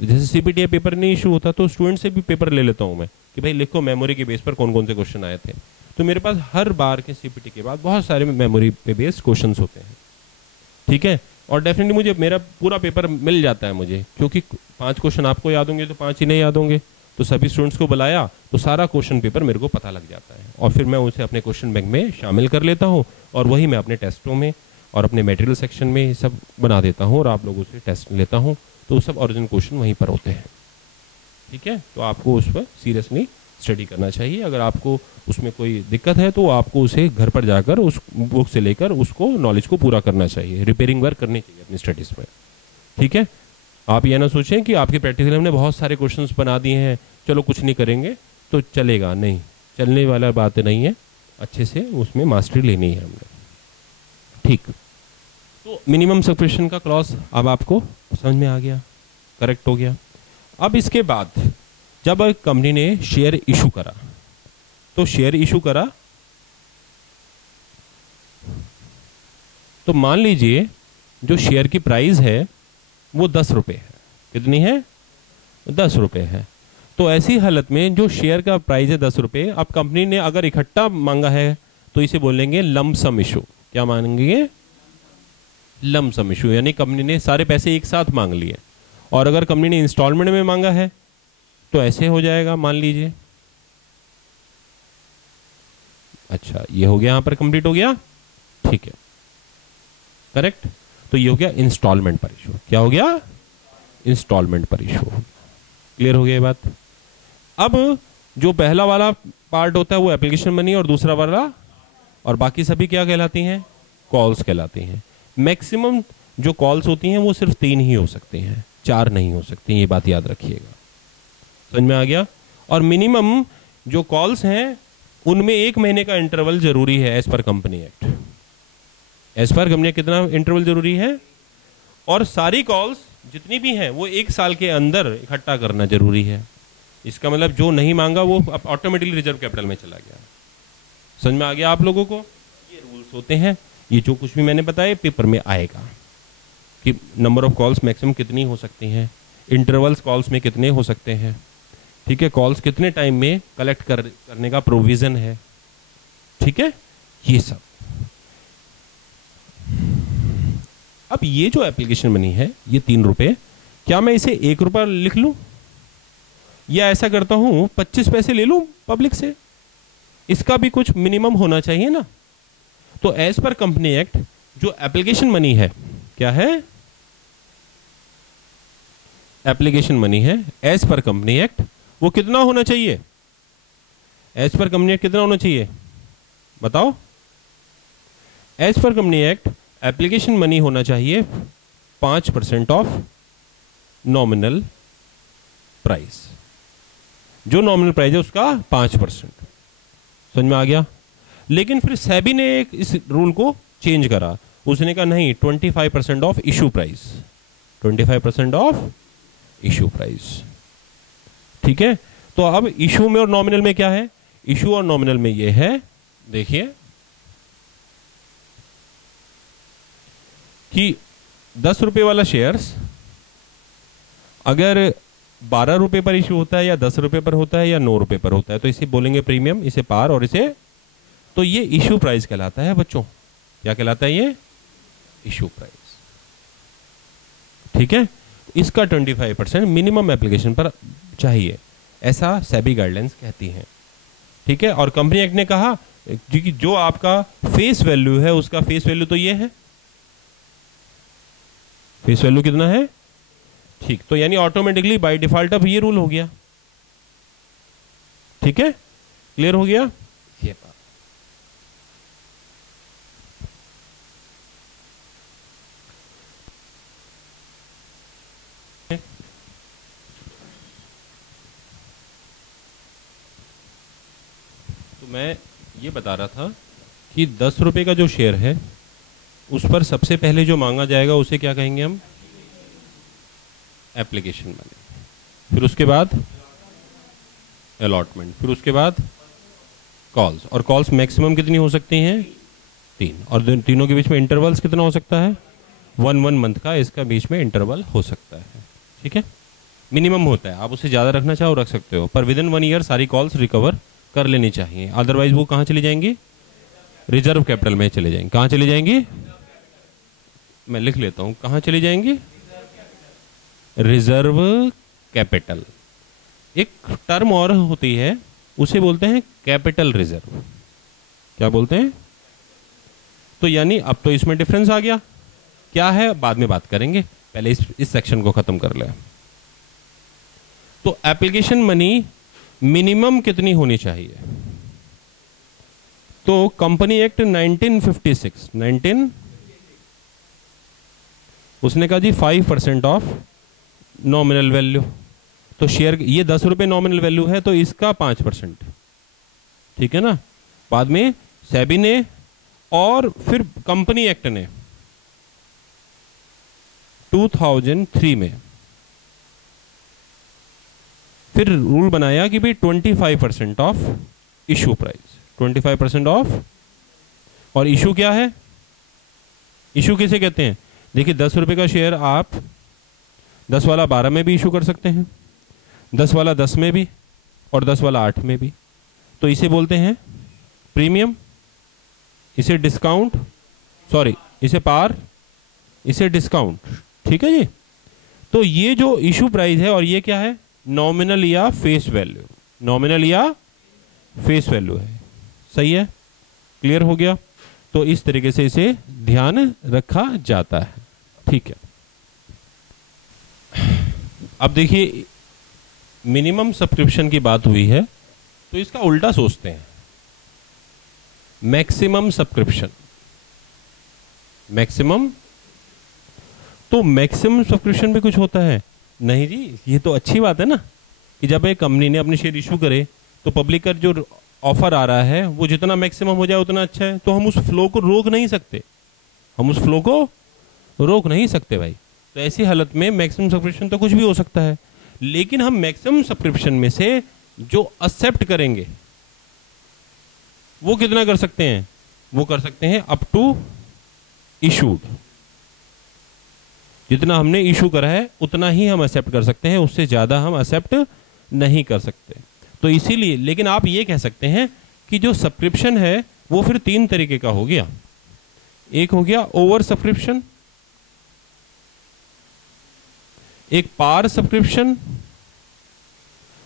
जैसे सीपीटीए पेपर नहीं इशू होता तो स्टूडेंट से भी पेपर ले लेता हूँ मैं कि भाई लिखो मेमोरी के बेस पर कौन कौन से क्वेश्चन आए थे। तो मेरे पास हर बार के सीपीटी के बाद बहुत सारे मेमोरी पे बेस्ड क्वेश्चंस होते हैं। ठीक है, और डेफिनेटली मुझे मेरा पूरा पेपर मिल जाता है मुझे, क्योंकि 5 क्वेश्चन आपको याद होंगे तो 5 ही नहीं याद होंगे। तो सभी स्टूडेंट्स को बुलाया तो सारा क्वेश्चन पेपर मेरे को पता लग जाता है, और फिर मैं उसे अपने क्वेश्चन बैंक में शामिल कर लेता हूँ, और वही मैं अपने टेस्टों में और अपने मटेरियल सेक्शन में सब बना देता हूँ और आप लोगों से टेस्ट लेता हूँ। तो सब ओरिजिनल क्वेश्चन वहीं पर होते हैं। ठीक है, तो आपको उस पर सीरियसली स्टडी करना चाहिए। अगर आपको उसमें कोई दिक्कत है तो आपको उसे घर पर जाकर उस बुक से लेकर उसको नॉलेज को पूरा करना चाहिए, रिपेयरिंग वर्क करनी चाहिए अपनी स्टडीज़ में। ठीक है, आप ये ना सोचें कि आपके प्रैक्टिकल हमने बहुत सारे क्वेश्चंस बना दिए हैं, चलो कुछ नहीं करेंगे तो चलेगा, नहीं, चलने वाला बात नहीं है। अच्छे से उसमें मास्टरी लेनी है हमने। ठीक, तो मिनिमम सब्सक्रिप्शन का क्लॉज अब आपको समझ में आ गया, करेक्ट हो गया। अब इसके बाद जब एक कंपनी ने शेयर इशू करा, तो शेयर इशू करा तो मान लीजिए जो शेयर की प्राइस है वो 10 रुपये है। कितनी है? 10 रुपये है। तो ऐसी हालत में जो शेयर का प्राइस है 10 रुपये, अब कंपनी ने अगर इकट्ठा मांगा है तो इसे बोलेंगे लमसम इशू। क्या मांगेंगे? लमसम इशू, यानी कंपनी ने सारे पैसे एक साथ मांग लिए। और अगर कंपनी ने इंस्टॉलमेंट में मांगा है तो ऐसे हो जाएगा, मान लीजिए। अच्छा, ये हो गया, यहां पर कंप्लीट हो गया। ठीक है, करेक्ट। तो ये हो गया इंस्टॉलमेंट पर इशू। क्या हो गया? इंस्टॉलमेंट पर इशू। क्लियर हो गया ये बात? अब जो पहला वाला पार्ट होता है वो एप्लीकेशन मनी, और दूसरा वाला और बाकी सभी क्या कहलाती हैं? कॉल्स कहलाती हैं। मैक्सिमम जो कॉल्स होती हैं वो सिर्फ 3 ही हो सकती हैं, 4 नहीं हो सकती, ये बात याद रखिएगा। समझ में आ गया? और मिनिमम जो कॉल्स हैं उनमें 1 महीने का इंटरवल जरूरी है as per company act. As per company कितना इंटरवल जरूरी है? और सारी कॉल्स जितनी भी हैं वो 1 साल के अंदर इकट्ठा करना जरूरी है। इसका मतलब जो नहीं मांगा वो ऑटोमेटिकली रिजर्व कैपिटल में चला गया। समझ में आ गया आप लोगों को? ये रूल्स होते हैं। ये जो कुछ भी मैंने बताया पेपर में आएगा कि नंबर ऑफ कॉल्स मैक्सिमम कितनी हो सकती हैं, इंटरवल्स कॉल्स में कितने हो सकते हैं, ठीक है, कॉल्स कितने टाइम में कलेक्ट करने का प्रोविजन है, ठीक है, ये सब। अब ये जो एप्लीकेशन मनी है ये 3 रुपए, क्या मैं इसे 1 रुपया लिख लूं या ऐसा करता हूं 25 पैसे ले लूं पब्लिक से? इसका भी कुछ मिनिमम होना चाहिए ना। तो एज पर कंपनी एक्ट जो एप्लीकेशन मनी है, क्या है? एप्लीकेशन मनी है। एज पर कंपनी एक्ट वो कितना होना चाहिए? एज पर कंपनी एक्ट कितना होना चाहिए बताओ? As per company act application money होना चाहिए 5% ऑफ नॉमिनल प्राइस। जो नॉमिनल प्राइस है उसका 5%। समझ में आ गया? लेकिन फिर सेबी ने एक इस रूल को चेंज करा। उसने कहा नहीं, 25% of issue price, 25% of issue price. ठीक है, तो अब इशू में और नॉमिनल में क्या है? इशू और नॉमिनल में ये है, देखिए कि 10 रुपए वाला शेयर्स अगर 12 रुपए पर इशू होता है या 10 रुपए पर होता है या 9 रुपए पर होता है तो इसे बोलेंगे प्रीमियम, इसे पार और इसे, तो ये इशू प्राइस कहलाता है बच्चों। क्या कहलाता है ये? Issue price. ठीक है, इसका 25% मिनिमम एप्लीकेशन पर चाहिए, ऐसा सेबी गाइडलाइंस कहती हैं। ठीक है, और कंपनी एक्ट ने कहा कि जो आपका फेस वैल्यू है उसका फेस वैल्यू तो ये है, फेस वैल्यू कितना है? ठीक, तो यानी ऑटोमेटिकली बाय डिफॉल्ट अब ये रूल हो गया। ठीक है, क्लियर हो गया ये बात। तो मैं ये बता रहा था कि 10 रुपए का जो शेयर है उस पर सबसे पहले जो मांगा जाएगा उसे क्या कहेंगे हम? Application money. फिर उसके बाद अलॉटमेंट, फिर उसके बाद कॉल्स, और कॉल्स मैक्सिमम कितनी हो सकती हैं? 3, और तीनों के बीच में इंटरवल्स कितना हो सकता है? 1 मंथ का इसका बीच में इंटरवल हो सकता है। ठीक है, मिनिमम होता है, आप उसे ज़्यादा रखना चाहो रख सकते हो, पर विदिन 1 ईयर सारी कॉल्स रिकवर कर लेनी चाहिए, अदरवाइज वो कहाँ चली जाएंगी? रिजर्व कैपिटल में चले जाएंगे। कहाँ चली जाएंगी? मैं लिख लेता हूँ, कहाँ चली जाएंगी? Reserve capital. एक टर्म और होती है उसे बोलते हैं कैपिटल रिजर्व। क्या बोलते हैं? तो यानी अब तो इसमें डिफरेंस आ गया, क्या है बाद में बात करेंगे, पहले इस सेक्शन को खत्म कर ले। तो एप्लीकेशन मनी मिनिमम कितनी होनी चाहिए? तो कंपनी एक्ट 1956 उसने कहा जी 5% ऑफ नॉमिनल वैल्यू। तो शेयर ये 10 रुपए नॉमिनल वैल्यू है तो इसका 5%। ठीक है ना, बाद में सेबी ने और फिर कंपनी एक्ट ने 2003 में फिर रूल बनाया कि भाई 25% ऑफ इशू प्राइस, 25% ऑफ। और इशू क्या है? इशू किसे कहते हैं? देखिए 10 रुपए का शेयर आप 10 वाला 12 में भी इशू कर सकते हैं, 10 वाला 10 में भी, और 10 वाला 8 में भी। तो इसे बोलते हैं प्रीमियम, इसे डिस्काउंट, सॉरी इसे पार, इसे डिस्काउंट। ठीक है जी। तो ये जो इशू प्राइस है और ये क्या है? नॉमिनल या फेस वैल्यू, नॉमिनल या फेस वैल्यू है। सही है, क्लियर हो गया? तो इस तरीके से इसे ध्यान रखा जाता है। ठीक है। अब देखिए, मिनिमम सब्सक्रिप्शन की बात हुई है, तो इसका उल्टा सोचते हैं, मैक्सिमम सब्सक्रिप्शन। मैक्सिमम, तो मैक्सिमम सब्सक्रिप्शन भी कुछ होता है? नहीं जी, ये तो अच्छी बात है ना कि जब एक कंपनी ने अपने शेयर इशू करे तो पब्लिक का जो ऑफर आ रहा है वो जितना मैक्सिमम हो जाए उतना अच्छा है। तो हम उस फ्लो को रोक नहीं सकते, हम उस फ्लो को रोक नहीं सकते भाई। तो ऐसी हालत में मैक्सिमम सब्सक्रिप्शन तो कुछ भी हो सकता है, लेकिन हम मैक्सिमम सब्सक्रिप्शन में से जो एक्सेप्ट करेंगे वो कितना कर सकते हैं? वो कर सकते हैं अप टू इशूड। जितना हमने इशू करा है उतना ही हम एक्सेप्ट कर सकते हैं, उससे ज्यादा हम एक्सेप्ट नहीं कर सकते। तो इसीलिए, लेकिन आप ये कह सकते हैं कि जो सब्सक्रिप्शन है वो फिर तीन तरीके का हो गया। एक हो गया ओवर सब्सक्रिप्शन, एक पार सब्सक्रिप्शन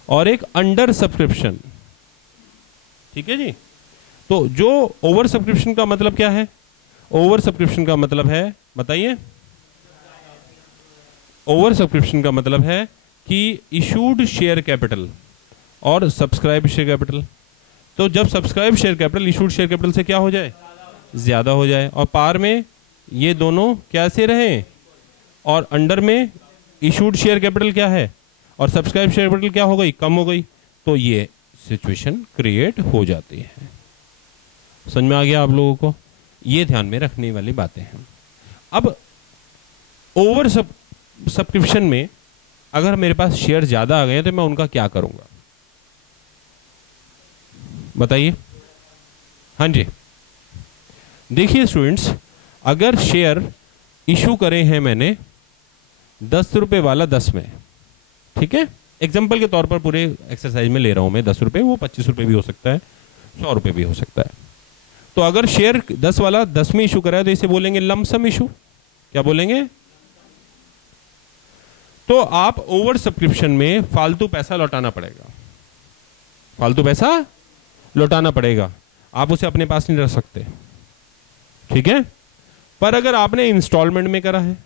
और एक अंडर सब्सक्रिप्शन। ठीक है जी। तो जो ओवर सब्सक्रिप्शन का मतलब क्या है? ओवर सब्सक्रिप्शन का मतलब है, बताइए। ओवर सब्सक्रिप्शन का मतलब है कि इशूड शेयर कैपिटल और सब्सक्राइब शेयर कैपिटल। तो जब subscribe share capital issued share capital से क्या हो जाए? ज्यादा हो जाए। और पार में ये दोनों कैसे रहें, और अंडर में इशूड शेयर कैपिटल क्या है और सब्सक्राइब शेयर कैपिटल क्या हो गई? कम हो गई। तो ये सिचुएशन क्रिएट हो जाती है। समझ में आ गया आप लोगों को? ये ध्यान में रखने वाली बातें हैं। अब ओवर सब्सक्रिप्शन में अगर मेरे पास शेयर ज्यादा आ गए तो मैं उनका क्या करूंगा, बताइए। हाँ जी, देखिए स्टूडेंट्स, अगर शेयर इशू करे हैं मैंने 10 रुपए वाला 10 में, ठीक है, एग्जांपल के तौर पर पूरे एक्सरसाइज में ले रहा हूं मैं 10 रुपए, वो 25 रुपए भी हो सकता है, 100 रुपए भी हो सकता है। तो अगर शेयर 10 वाला 10 में इशू करा है तो इसे बोलेंगे लमसम इशू। क्या बोलेंगे? तो आप ओवर सब्सक्रिप्शन में फालतू पैसा लौटाना पड़ेगा, फालतू पैसा लौटाना पड़ेगा, आप उसे अपने पास नहीं रख सकते, ठीक है। पर अगर आपने इंस्टॉलमेंट में करा है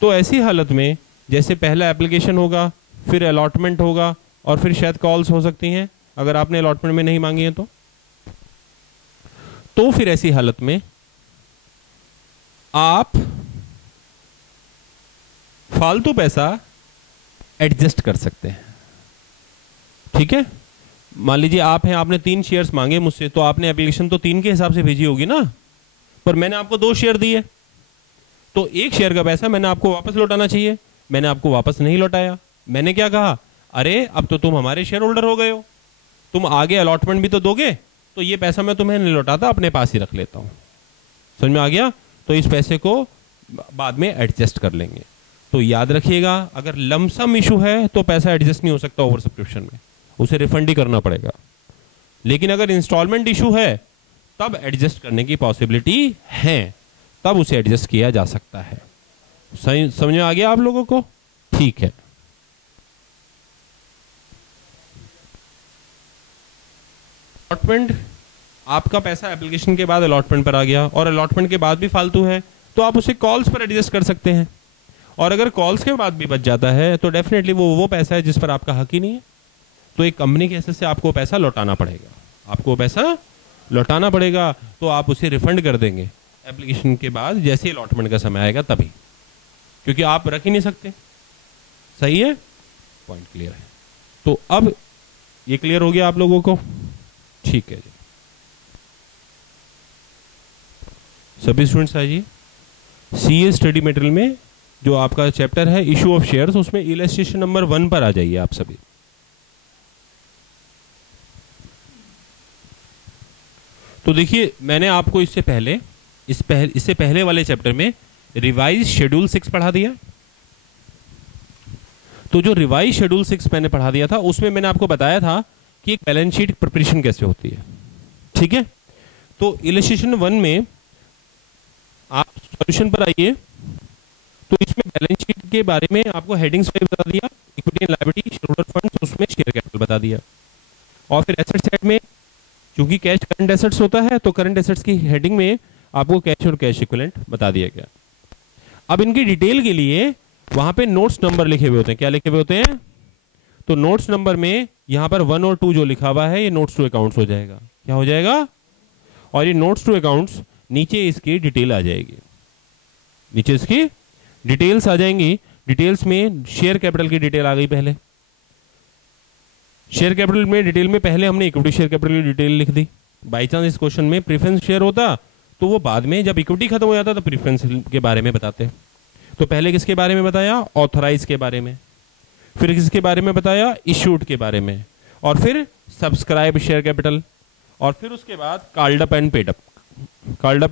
तो ऐसी हालत में जैसे पहला एप्लीकेशन होगा, फिर अलॉटमेंट होगा और फिर शायद कॉल्स हो सकती हैं अगर आपने अलॉटमेंट में नहीं मांगी है तो फिर ऐसी हालत में आप फालतू पैसा एडजस्ट कर सकते हैं, ठीक है। मान लीजिए आप हैं, आपने 3 शेयर्स मांगे मुझसे, तो आपने एप्लीकेशन तो 3 के हिसाब से भेजी होगी ना, पर मैंने आपको 2 शेयर दिए, तो 1 शेयर का पैसा मैंने आपको वापस लौटाना चाहिए, मैंने आपको वापस नहीं लौटाया। मैंने क्या कहा? अरे अब तो तुम हमारे शेयर होल्डर हो गए हो, तुम आगे अलॉटमेंट भी तो दोगे, तो ये पैसा मैं तुम्हें नहीं लौटाता, अपने पास ही रख लेता हूं। समझ में आ गया? तो इस पैसे को बाद में एडजस्ट कर लेंगे। तो याद रखिएगा, अगर लमसम इशू है तो पैसा एडजस्ट नहीं हो सकता ओवर सब्सक्रिप्शन में, उसे रिफंड ही करना पड़ेगा। लेकिन अगर इंस्टॉलमेंट इशू है तब एडजस्ट करने की पॉसिबिलिटी है, तब उसे एडजस्ट किया जा सकता है। समझ में आ गया आप लोगों को? ठीक है। अलॉटमेंट, आपका पैसा एप्लीकेशन के बाद अलॉटमेंट पर आ गया और अलॉटमेंट के बाद भी फालतू है तो आप उसे कॉल्स पर एडजस्ट कर सकते हैं, और अगर कॉल्स के बाद भी बच जाता है तो डेफिनेटली वो पैसा है जिस पर आपका हक ही नहीं है, तो एक कंपनी के हिस्से से आपको पैसा लौटाना पड़ेगा, आपको पैसा लौटाना पड़ेगा। तो आप उसे रिफंड कर देंगे एप्लीकेशन के बाद, जैसे ही अलॉटमेंट का समय आएगा तभी, क्योंकि आप रख ही नहीं सकते। सही है? पॉइंट क्लियर है? तो अब ये क्लियर हो गया आप लोगों को? ठीक है जी। सभी स्टूडेंट्स आइए, सीए स्टडी मटेरियल में जो आपका चैप्टर है इशू ऑफ शेयर्स, उसमें इलस्ट्रेशन नंबर 1 पर आ जाइए आप सभी। तो देखिए, मैंने आपको इससे पहले वाले चैप्टर में रिवाइज शेड्यूल 6 पढ़ा दिया। तो जो रिवाइज शेड्यूल 6 मैंने पढ़ा दिया था उसमें मैंने आपको बताया था कि एक बैलेंस शीट प्रिपरेशन कैसे होती है, ठीक है। तो इलस्ट्रेशन 1 में आप सॉल्यूशन पर आइए, तो इसमें बैलेंस शीट के बारे में आपको हेडिंग्स पे बता दिया, equity and liability, shareholder funds, उसमें शेयर कैपिटल बता दिया। और फिर एसेट साइड में, क्योंकि कैश करंट एसेट्स होता है, तो करंट एसेट्स की हेडिंग में आपको कैश और कैश इक्विवेलेंट बता दिया गया। अब इनकी डिटेल के लिए वहां पे नोट्स नंबर लिखे हुए होते हैं। क्या लिखे हुए होते हैं? तो नोट्स नंबर में यहां पर 1 और 2 जो लिखा हुआ है ये नोट्स टू अकाउंट्स हो जाएगा। क्या हो जाएगा? और ये नोट्स टू अकाउंट्स नीचे इसकी डिटेल आ जाएगी, नीचे इसकी डिटेल्स आ जाएंगी। डिटेल्स में शेयर कैपिटल की डिटेल आ गई। पहले शेयर कैपिटल में डिटेल में पहले हमने इक्विटी शेयर कैपिटल की डिटेल लिख दी। बाई चांस इस क्वेश्चन में प्रेफरेंस शेयर होता तो वो बाद में जब इक्विटी खत्म हो जाता तो प्रेफरेंस के बारे में बताते। तो पहले किसके बारे में बताया? ऑथराइज के बारे में, फिर किसके बारे में बताया? इशूड के बारे में, और फिर सब्सक्राइब शेयर कैपिटल, और फिर उसके बाद called up and paid up. Called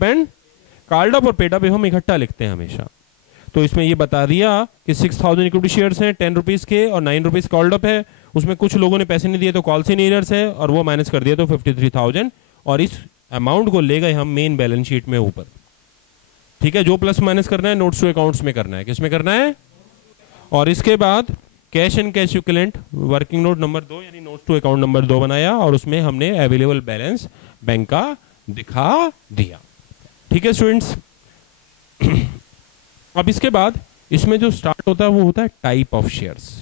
up और पेड अप हम इकट्ठा लिखते हैं हमेशा। तो इसमें ये बता दिया कि 6000 इक्विटी शेयर्स हैं 10 रुपीज के और 9 रुपीज कॉल्ड अप है। उसमें कुछ लोगों ने पैसे नहीं दिए तो कॉल्स इन एरियर्स है, और वो माइनस कर दिया तो 53,000, और इस अमाउंट को ले गए हम मेन बैलेंस शीट में ऊपर। ठीक है, जो प्लस माइनस करना है नोट्स टू अकाउंट्स में करना है। किस में करना है? और इसके बाद cash and cash equivalent working note number 2 यानी नोट्स टू अकाउंट नंबर 2 बनाया, और उसमें हमने अवेलेबल बैलेंस बैंक का दिखा दिया। ठीक है स्टूडेंट्स। अब इसके बाद इसमें जो स्टार्ट होता है वो होता है टाइप ऑफ शेयर्स।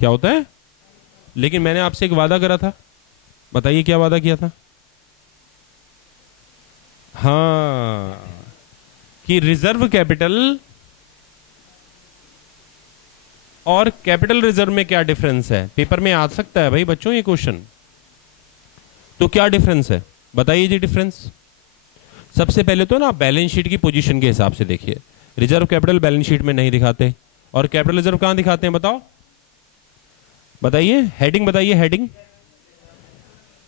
क्या होता है? लेकिन मैंने आपसे एक वादा करा था, बताइए क्या वादा किया था? हाँ, कि रिजर्व कैपिटल और कैपिटल रिजर्व में क्या डिफरेंस है। पेपर में आ सकता है भाई बच्चों ये क्वेश्चन। तो क्या डिफरेंस है बताइए जी। डिफरेंस सबसे पहले तो ना बैलेंस शीट की पोजीशन के हिसाब से देखिए। रिजर्व कैपिटल बैलेंस शीट में नहीं दिखाते, और कैपिटल रिजर्व कहां दिखाते हैं बताओ? बताइए, हेडिंग बताइए।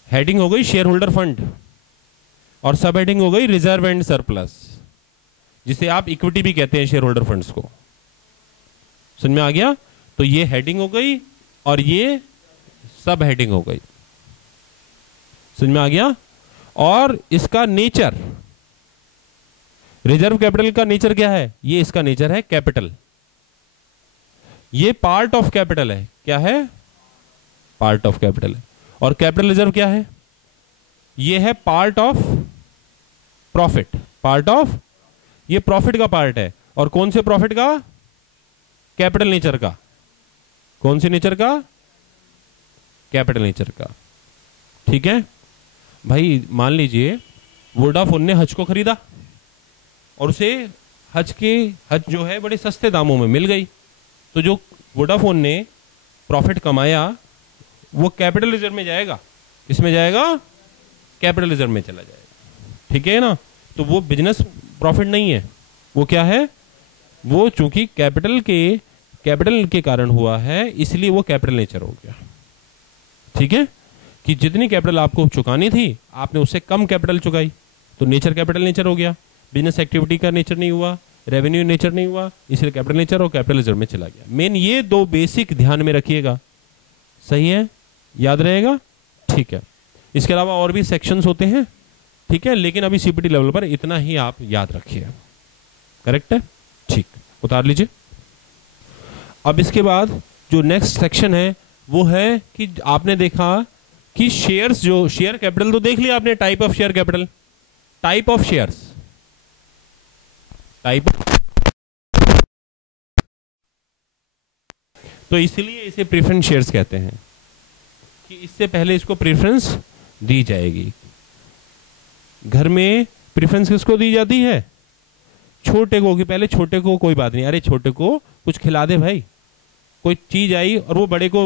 हेडिंग हो गई शेयर होल्डर फंड, और सब हेडिंग हो गई रिजर्व एंड सरप्लस, जिसे आप इक्विटी भी कहते हैं शेयर होल्डर फंड्स को। समझ में आ गया? तो ये हेडिंग हो गई और ये सब हेडिंग हो गई। समझ में आ गया? और इसका नेचर, रिजर्व कैपिटल का नेचर क्या है? ये इसका नेचर है कैपिटल। ये पार्ट ऑफ कैपिटल है। क्या है? पार्ट ऑफ कैपिटल है। और कैपिटल रिजर्व क्या है? ये है part of profit. Part of, ये प्रॉफिट का पार्ट है। और कौन से प्रॉफिट का? कैपिटल नेचर का। कौन से नेचर का? कैपिटल नेचर का। ठीक है भाई, मान लीजिए वोडाफोन ने हज को खरीदा और उसे हज जो है बड़े सस्ते दामों में मिल गई। तो जो वोडाफोन ने प्रॉफिट कमाया वो कैपिटल रिजर्व में जाएगा। इसमें जाएगा? कैपिटल रिजर्व में चला जाएगा। ठीक है ना? तो वो बिजनेस प्रॉफिट नहीं है, वो क्या है? वो चूंकि कैपिटल के कारण हुआ है इसलिए वो कैपिटल नेचर हो गया। ठीक है, कि जितनी कैपिटल आपको चुकानी थी आपने उससे कम कैपिटल चुकाई, तो नेचर कैपिटल नेचर हो गया। बिजनेस एक्टिविटी का नेचर नहीं हुआ, रेवेन्यू नेचर नहीं हुआ, इसलिए कैपिटल नेचर और कैपिटल रिजर्व में चला गया। मेन ये दो बेसिक ध्यान में रखिएगा। सही है? याद रहेगा? ठीक है। इसके अलावा और भी सेक्शंस होते हैं, ठीक है, लेकिन अभी सीपीटी लेवल पर इतना ही आप याद रखिए। करेक्ट है? ठीक, उतार लीजिए। अब इसके बाद जो नेक्स्ट सेक्शन है वो है कि आपने देखा कि शेयर्स, जो शेयर कैपिटल तो देख लिया आपने, type of share capital, type of shares, type, तो इसलिए इसे प्रेफरेंस शेयर्स कहते हैं कि इससे पहले इसको प्रेफरेंस दी जाएगी। घर में प्रेफरेंस किसको दी जाती है? छोटे को। कि पहले छोटे को कोई बात नहीं, अरे छोटे को कुछ खिला दे भाई, कोई चीज आई और वो बड़े को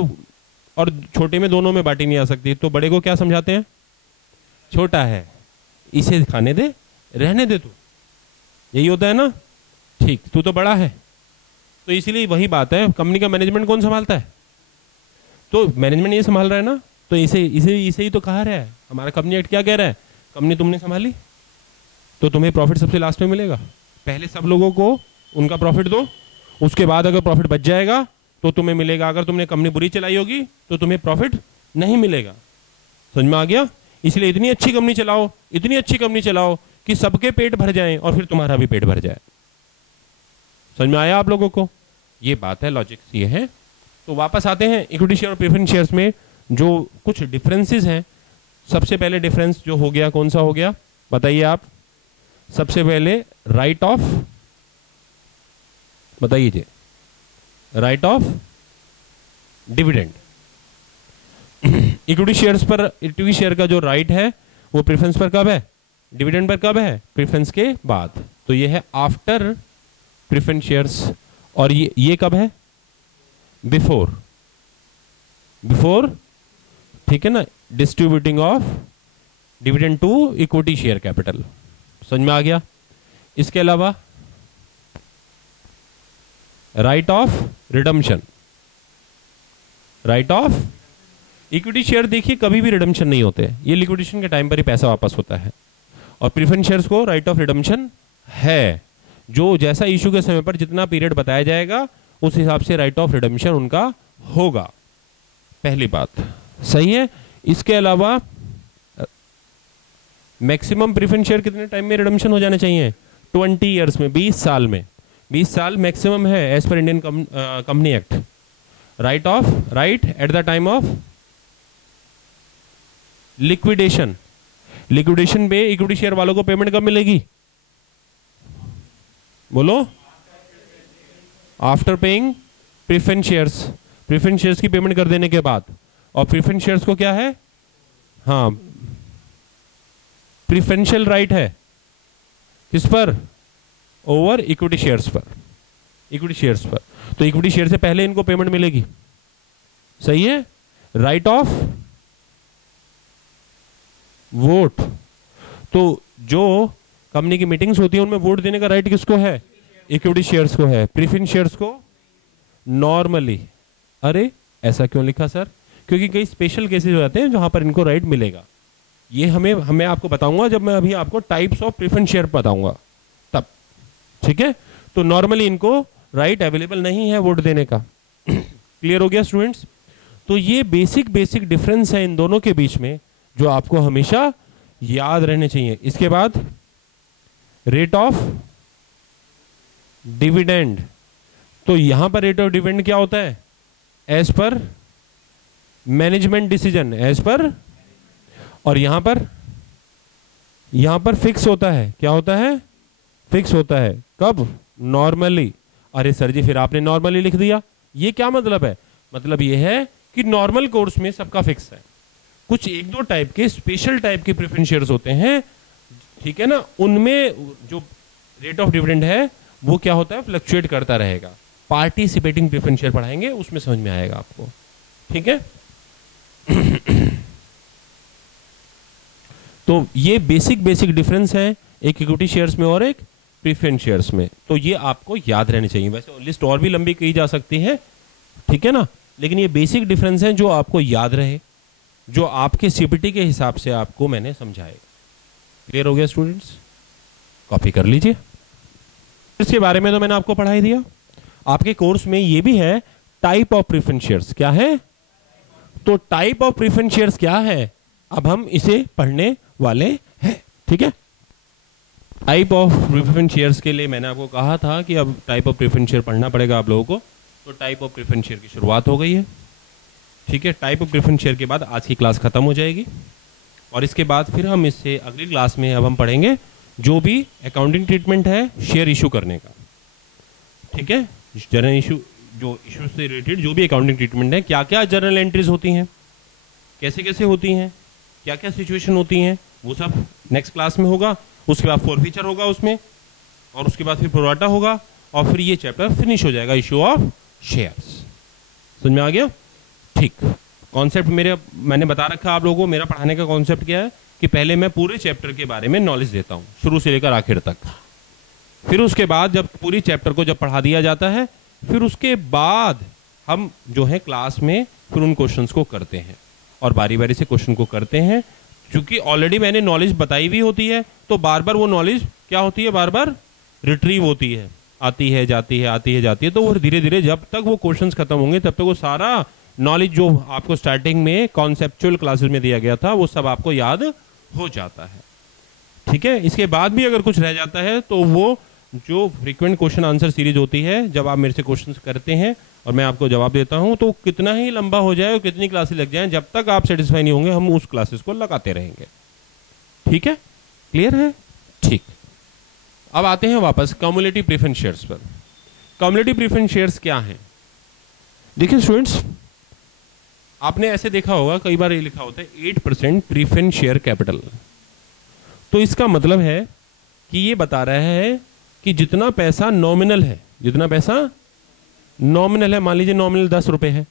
और छोटे में दोनों में बांटी नहीं आ सकती, तो बड़े को क्या समझाते हैं? छोटा है, इसे खाने दे, रहने दे तू, यही होता है ना? ठीक, तू तो बड़ा है। तो इसलिए वही बात है, कंपनी का मैनेजमेंट कौन संभालता है? तो मैनेजमेंट ये संभाल रहा है ना, तो इसे इसे इसे ही तो कहा रहा है। हमारा कंपनी एक्ट क्या कह रहा है? कंपनी तुमने संभाली तो तुम्हें प्रॉफिट सबसे लास्ट में मिलेगा। पहले सब लोगों को उनका प्रॉफिट दो, उसके बाद अगर प्रॉफिट बच जाएगा तो तुम्हें मिलेगा। अगर तुमने कंपनी बुरी चलाई होगी तो तुम्हें प्रॉफिट नहीं मिलेगा। समझ में आ गया? इसलिए इतनी अच्छी कंपनी चलाओ, इतनी अच्छी कंपनी चलाओ कि सबके पेट भर जाएं और फिर तुम्हारा भी पेट भर जाए। समझ में आया आप लोगों को? ये बात है, लॉजिक ये है। तो वापस आते हैं इक्विटी शेयर और प्रेफरेंस शेयर्स में जो कुछ डिफरेंसेस हैं। सबसे पहले डिफरेंस जो हो गया, कौन सा हो गया बताइए आप? सबसे पहले राइट ऑफ, बताइए जी, write of dividend. Equity shares पर, इक्विटी शेयर का जो राइट है वो प्रेफरेंस पर कब है, डिविडेंड पर कब है, प्रेफरेंस के बाद। तो ये है आफ्टर प्रेफरेंस शेयर्स, और ये कब है, बिफोर, बिफोर, ठीक है ना, distributing of dividend to equity share capital. समझ में आ गया। इसके अलावा right of redemption, right of equity share देखिए कभी भी रिडम्पशन नहीं होते, ये लिक्विडेशन के टाइम पर ही पैसा वापस होता है। और प्रेफरेंस शेयर्स को राइट ऑफ रिडम्पशन है, जो जैसा इशू के समय पर जितना पीरियड बताया जाएगा उस हिसाब से राइट ऑफ रिडम्पशन उनका होगा। पहली बात सही है। इसके अलावा मैक्सिमम प्रेफरेंस शेयर कितने टाइम में रिडम्पशन हो जाने चाहिए, 20 ईयर्स में, 20 साल में, 20 साल मैक्सिमम है as per Indian company act. Right of, right at the time of liquidation, liquidation पे इक्विटी शेयर वालों को पेमेंट कब मिलेगी, बोलो, after paying preference shares, preference shares की पेमेंट कर देने के बाद। और प्रेफरेंस शेयर्स को क्या है, हाँ, प्रेफरेंशियल राइट है किस पर, ओवर इक्विटी शेयर्स पर, इक्विटी शेयर्स पर। तो इक्विटी शेयर से पहले इनको पेमेंट मिलेगी, सही है। राइट ऑफ वोट, तो जो कंपनी की मीटिंग्स होती है उनमें वोट देने का राइट किसको है, इक्विटी शेयर्स को है, प्रेफरेंस शेयर्स को नॉर्मली। अरे ऐसा क्यों लिखा सर, क्योंकि कई स्पेशल केसेस हो जाते हैं जहां पर इनको राइट मिलेगा। ये हमें आपको बताऊंगा जब मैं अभी आपको टाइप्स ऑफ प्रेफरेंस शेयर बताऊंगा तब, ठीक है। तो नॉर्मली इनको राइट अवेलेबल नहीं है वोट देने का। क्लियर हो गया स्टूडेंट्स। तो ये बेसिक डिफरेंस है इन दोनों के बीच में जो आपको हमेशा याद रहने चाहिए। इसके बाद रेट ऑफ डिविडेंड, तो यहां पर रेट ऑफ डिविडेंड क्या होता है, एज पर मैनेजमेंट डिसीजन, एज पर, और यहां पर फिक्स होता है, क्या होता है, फिक्स होता है कब, नॉर्मली। अरे सर जी फिर आपने नॉर्मली लिख दिया, ये क्या मतलब है, मतलब ये है कि नॉर्मल कोर्स में सबका फिक्स है, कुछ एक दो टाइप के स्पेशल टाइप के प्रेफरेंस शेयर्स होते हैं, ठीक है ना, उनमें जो रेट ऑफ डिविडेंड है वो क्या होता है, फ्लक्चुएट करता रहेगा। पार्टिसिपेटिंग प्रेफरेंस शेयर पढ़ाएंगे उसमें समझ में आएगा आपको, ठीक है। तो ये बेसिक डिफरेंस है एक इक्विटी शेयर्स में और एक प्रेफरेंस शेयर्स में, तो ये आपको याद रहने चाहिए। वैसे लिस्ट और भी लंबी की जा सकती है, ठीक है ना, लेकिन ये बेसिक डिफरेंस है जो आपको याद रहे, जो आपके सीपीटी के हिसाब से आपको मैंने समझाए। क्लियर हो गया स्टूडेंट्स, कॉपी कर लीजिए। इसके बारे में तो मैंने आपको पढ़ा ही दिया। आपके कोर्स में ये भी है टाइप ऑफ प्रेफरेंस शेयर्स, क्या है, तो टाइप ऑफ प्रेफरेंस शेयर्स क्या है, अब हम इसे पढ़ने वाले हैं, ठीक है। टाइप ऑफ प्रेफरेंस शेयर्स के लिए मैंने आपको कहा था कि अब टाइप ऑफ प्रेफरेंस शेयर पढ़ना पड़ेगा आप लोगों को, तो टाइप ऑफ प्रेफरेंस शेयर की शुरुआत हो गई है, ठीक है। टाइप ऑफ प्रेफरेंस शेयर के बाद आज की क्लास खत्म हो जाएगी, और इसके बाद फिर हम इससे अगली क्लास में अब हम पढ़ेंगे जो भी अकाउंटिंग ट्रीटमेंट है शेयर इशू करने का, ठीक है। जर्नल इशू, जो इशू से रिलेटेड जो भी अकाउंटिंग ट्रीटमेंट है, क्या क्या जर्नल एंट्रीज होती हैं, कैसे कैसे होती हैं, क्या क्या सिचुएशन होती हैं, वो सब नेक्स्ट क्लास में होगा। उसके बाद फॉरफीचर होगा उसमें, और उसके बाद फिर प्रोराटा होगा, और फिर ये चैप्टर फिनिश हो जाएगा, इशू ऑफ शेयर्स। समझ में आ गया, ठीक। कॉन्सेप्ट मैंने बता रखा आप लोगों को, मेरा पढ़ाने का कॉन्सेप्ट क्या है कि पहले मैं पूरे चैप्टर के बारे में नॉलेज देता हूँ शुरू से लेकर आखिर तक, फिर उसके बाद जब पूरी चैप्टर को जब पढ़ा दिया जाता है, फिर उसके बाद हम जो है क्लास में फिर उन क्वेश्चंस को करते हैं, और बारी बारी से क्वेश्चन को करते हैं। क्योंकि ऑलरेडी मैंने नॉलेज बताई हुई होती है, तो बार बार वो नॉलेज क्या होती है, बार बार रिट्रीव होती है, आती है जाती है, आती है जाती है। तो वो धीरे धीरे जब तक वो क्वेश्चंस खत्म होंगे तब तक वो सारा नॉलेज जो आपको स्टार्टिंग में कॉन्सेप्चुअल क्लासेस में दिया गया था वो सब आपको याद हो जाता है, ठीक है। इसके बाद भी अगर कुछ रह जाता है तो वो जो फ्रीक्वेंट क्वेश्चन आंसर सीरीज होती है, जब आप मेरे से क्वेश्चंस करते हैं और मैं आपको जवाब देता हूं, तो कितना ही लंबा हो जाए और कितनी क्लासेस लग जाएं, जब तक आप सेटिस्फाई नहीं होंगे हम उस क्लासेस को लगाते रहेंगे, ठीक है। क्लियर है, ठीक। अब आते हैं वापस कम्युलेटिव प्रेफरेंस शेयर्स पर। कम्युलेटिव प्रेफरेंस शेयर्स क्या हैं? देखिए स्टूडेंट्स, आपने ऐसे देखा होगा कई बार ये लिखा होता है 8% प्रेफरेंस शेयर कैपिटल। तो इसका मतलब है कि ये बता रहा है कि जितना पैसा नॉमिनल है, जितना पैसा नॉमिनल है, मान लीजिए नॉमिनल 10 रुपए है,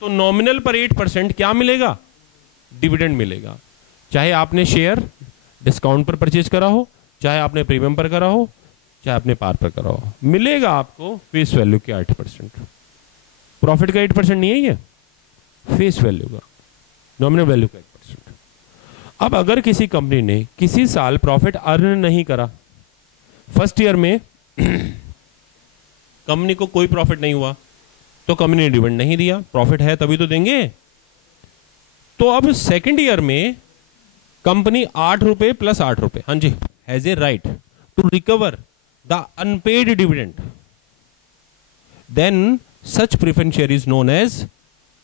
तो नॉमिनल पर 8% क्या मिलेगा? डिविडेंड मिलेगा। चाहे आपने शेयर डिस्काउंट पर परचेज करा हो, चाहे आपने प्रीमियम पर करा हो, चाहे आपने पार पर करा हो, मिलेगा आपको फेस वैल्यू के 8%। प्रॉफिट का 8% नहीं है ये, फेस वैल्यू का, नॉमिनल वैल्यू का 8%। अब अगर किसी कंपनी ने किसी साल प्रॉफिट अर्न नहीं करा, फर्स्ट ईयर में कंपनी को कोई प्रॉफिट नहीं हुआ, तो कंपनी ने डिविडेंड नहीं दिया, प्रॉफिट है तभी तो देंगे। तो अब सेकंड ईयर में कंपनी 8 रुपए प्लस 8 रुपए, हाँ जी, has a right to recover the unpaid dividend, then such preference share is known as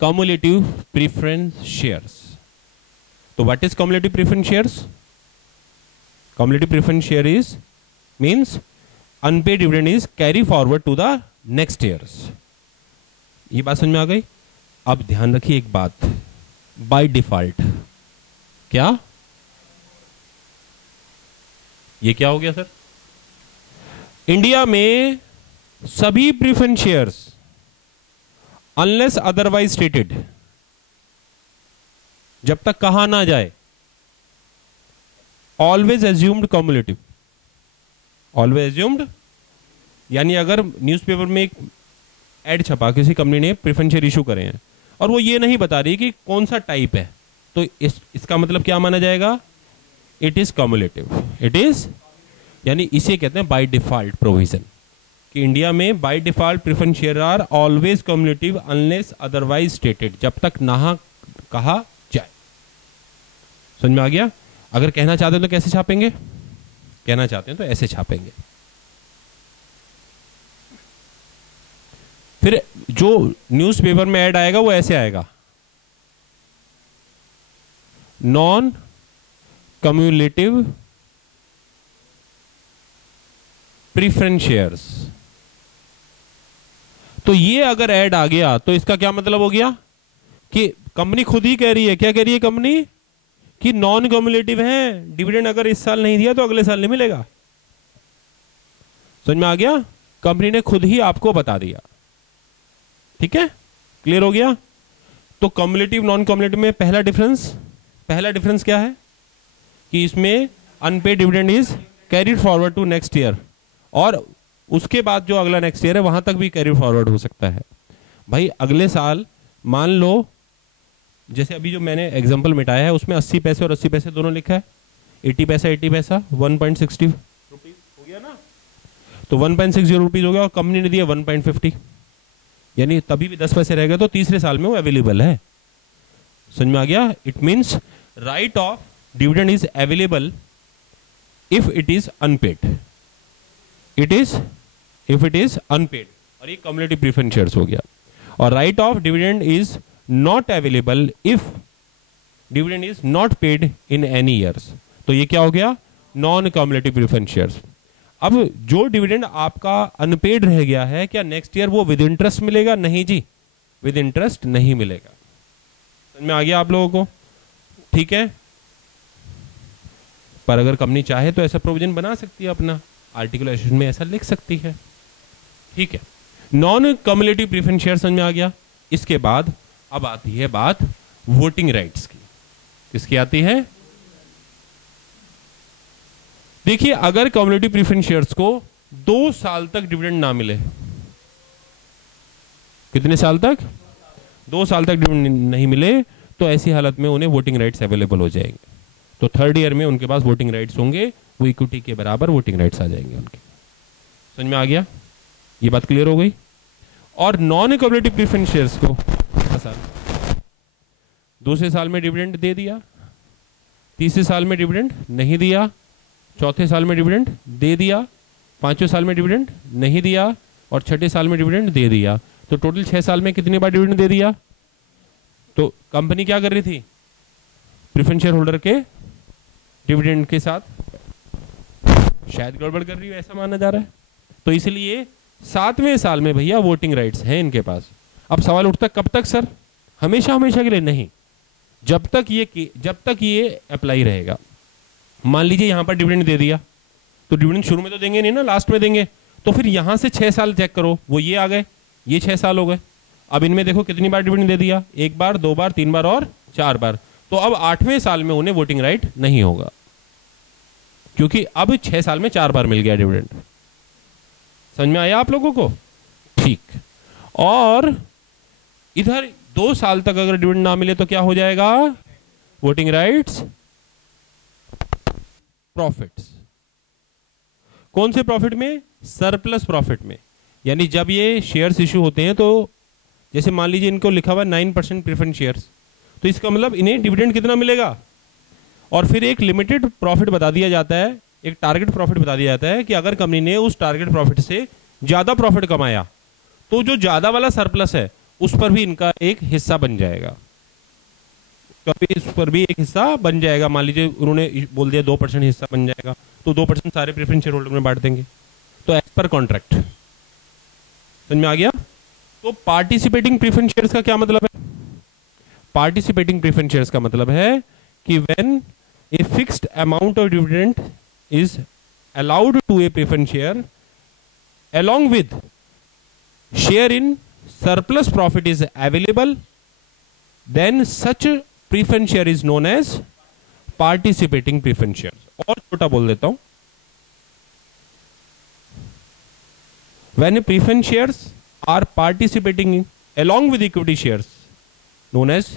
cumulative preference shares. So what is cumulative preference shares? Cumulative preference share is means unpaid dividend is carry forward to the next years. ये बात समझ में आ गई? अब ध्यान रखिए एक बात, बाय डिफॉल्ट क्या ये क्या हो गया सर? इंडिया में सभी preference shares unless otherwise stated, जब तक कहा ना जाए, always assumed cumulative. Always assumed यानी अगर न्यूज़पेपर में एक एड छपा, किसी कंपनी ने प्रेफरेंस शेयर इशू करे हैं और वो ये नहीं बता रही कि कौन सा टाइप है, तो इसका मतलब क्या माना जाएगा? It is cumulative. It is यानी इसे कहते हैं बाय डिफॉल्ट प्रोविजन, कि इंडिया में by default preference share are always cumulative unless otherwise stated, जब तक ना कहा जाए। समझ में आ गया? अगर कहना चाहते हैं तो कैसे छापेंगे? कहना चाहते हैं तो ऐसे छापेंगे। फिर जो न्यूज़पेपर में ऐड आएगा वो ऐसे आएगा, नॉन कम्युलेटिव प्रेफरेंस शेयर्स। तो ये अगर ऐड आ गया तो इसका क्या मतलब हो गया कि कंपनी खुद ही कह रही है, क्या कह रही है कंपनी? कि नॉन कम्युलेटिव है, डिविडेंड अगर इस साल नहीं दिया तो अगले साल नहीं मिलेगा। समझ में आ गया? कंपनी ने खुद ही आपको बता दिया। ठीक है, क्लियर हो गया? तो कम्युलेटिव नॉन कम्युलेटिव में पहला डिफरेंस क्या है कि इसमें unpaid dividend is carried forward to next year, और उसके बाद जो अगला नेक्स्ट ईयर है वहां तक भी कैरी फॉरवर्ड हो सकता है। भाई अगले साल मान लो, जैसे अभी जो मैंने एग्जांपल मिटाया है उसमें 80 पैसे और 80 पैसे दोनों लिखा है, 80 पैसा 80 पैसा 1.60 रुपीज हो गया ना, तो 1.60 रुपीज हो गया और कंपनी ने दिया 1.50, यानी तभी भी 10 पैसे रह गए, तो तीसरे साल में वो अवेलेबल है। समझ में आ गया? It means right of dividend is available if it is unpaid, if it is unpaid, और ये कम्युलेटिव प्रेफरेंस शेयर्स हो गया। और right of dividend is not available if dividend is not paid in any years, तो ये क्या हो गया? Non cumulative preference shares. अब जो डिविडेंड आपका अनपेड रह गया है, क्या नेक्स्ट ईयर वो विद इंटरेस्ट मिलेगा? नहीं जी, विद इंटरेस्ट नहीं मिलेगा। समझ में आ गया आप लोगों को? ठीक है, पर अगर कंपनी चाहे तो ऐसा प्रोविजन बना सकती है, अपना आर्टिकल एसोसिएशन में ऐसा लिख सकती है। ठीक है, नॉन कम्युलेटिव प्रेफरेंस शेयर समझ में आ गया। इसके बाद अब आती है बात वोटिंग राइट्स की। किसकी आती है? देखिए, अगर कम्युलेटिव प्रेफरेंस शेयर्स को 2 साल तक डिविडेंड ना मिले, कितने साल तक? 2 साल तक डिविडेंड नहीं मिले, तो ऐसी हालत में उन्हें वोटिंग राइट्स अवेलेबल हो जाएंगे। तो थर्ड ईयर में उनके पास वोटिंग राइट्स होंगे, वो इक्विटी के बराबर वोटिंग राइट्स आ जाएंगे उनके। समझ में आ गया? ये बात क्लियर हो गई? और नॉन कम्युलेटिव प्रेफरेंस शेयर्स को दूसरे साल में डिविडेंड दे दिया, तीसरे साल में डिविडेंड नहीं दिया, चौथे साल में डिविडेंड दे दिया, पांचवें साल में डिविडेंड नहीं दिया, और छठे साल में डिविडेंड दे दिया, तो टोटल 6 साल में कितनी बार डिविडेंड दे दिया? तो कंपनी क्या कर रही थी? प्रेफरेंस शेयर होल्डर के डिविडेंड के साथ शायद गड़बड़ कर रही हो ऐसा माना जा रहा है। तो इसलिए 7वें साल में भैया वोटिंग राइट्स हैं इनके पास। अब सवाल उठता कब तक सर? हमेशा हमेशा के लिए नहीं, जब तक ये अप्लाई रहेगा। मान लीजिए यहां पर डिविडेंड दे दिया, तो डिविडेंड शुरू में तो देंगे नहीं ना, लास्ट में देंगे। तो फिर यहां से 6 साल चेक करो, वो ये आ गए, ये 6 साल हो गए। अब इनमें देखो कितनी बार डिविडेंड दे दिया, 1 बार, 2 बार, 3 बार और 4 बार। तो अब 8वें साल में उन्हें वोटिंग राइट नहीं होगा, क्योंकि अब 6 साल में 4 बार मिल गया डिविडेंड। समझ में आया आप लोगों को? ठीक। और इधर 2 साल तक अगर डिविडेंड ना मिले तो क्या हो जाएगा? Voting rights profits. कौन से प्रॉफिट में? सरप्लस प्रॉफिट में। यानी जब ये शेयर्स इशू होते हैं, तो जैसे मान लीजिए इनको लिखा हुआ 9% प्रेफरेंस शेयर्स, तो इसका मतलब इन्हें डिविडेंड कितना मिलेगा? और फिर एक लिमिटेड प्रॉफिट बता दिया जाता है, एक टारगेट प्रॉफिट बता दिया जाता है कि अगर कंपनी ने उस टारगेट प्रॉफिट से ज्यादा प्रॉफिट कमाया तो जो ज्यादा वाला सरप्लस है उस पर भी इनका एक हिस्सा बन जाएगा, कभी इस पर भी एक हिस्सा बन जाएगा। मान लीजिए उन्होंने बोल दिया 2% हिस्सा बन जाएगा, तो 2% सारे प्रेफरेंस शेयर होल्डर में बांट देंगे। तो एज पर कॉन्ट्रैक्ट। समझ में आ गया? तो पार्टिसिपेटिंग प्रेफरेंस शेयर्स का क्या मतलब है? पार्टिसिपेटिंग प्रेफरेंस शेयर्स का मतलब है कि when a fixed amount of dividend is allowed to a preference share along with share in surplus profit is available, then such preference share is known as participating preference shares. और छोटा बोल देता हूं, when preference shares are participating along with equity shares known as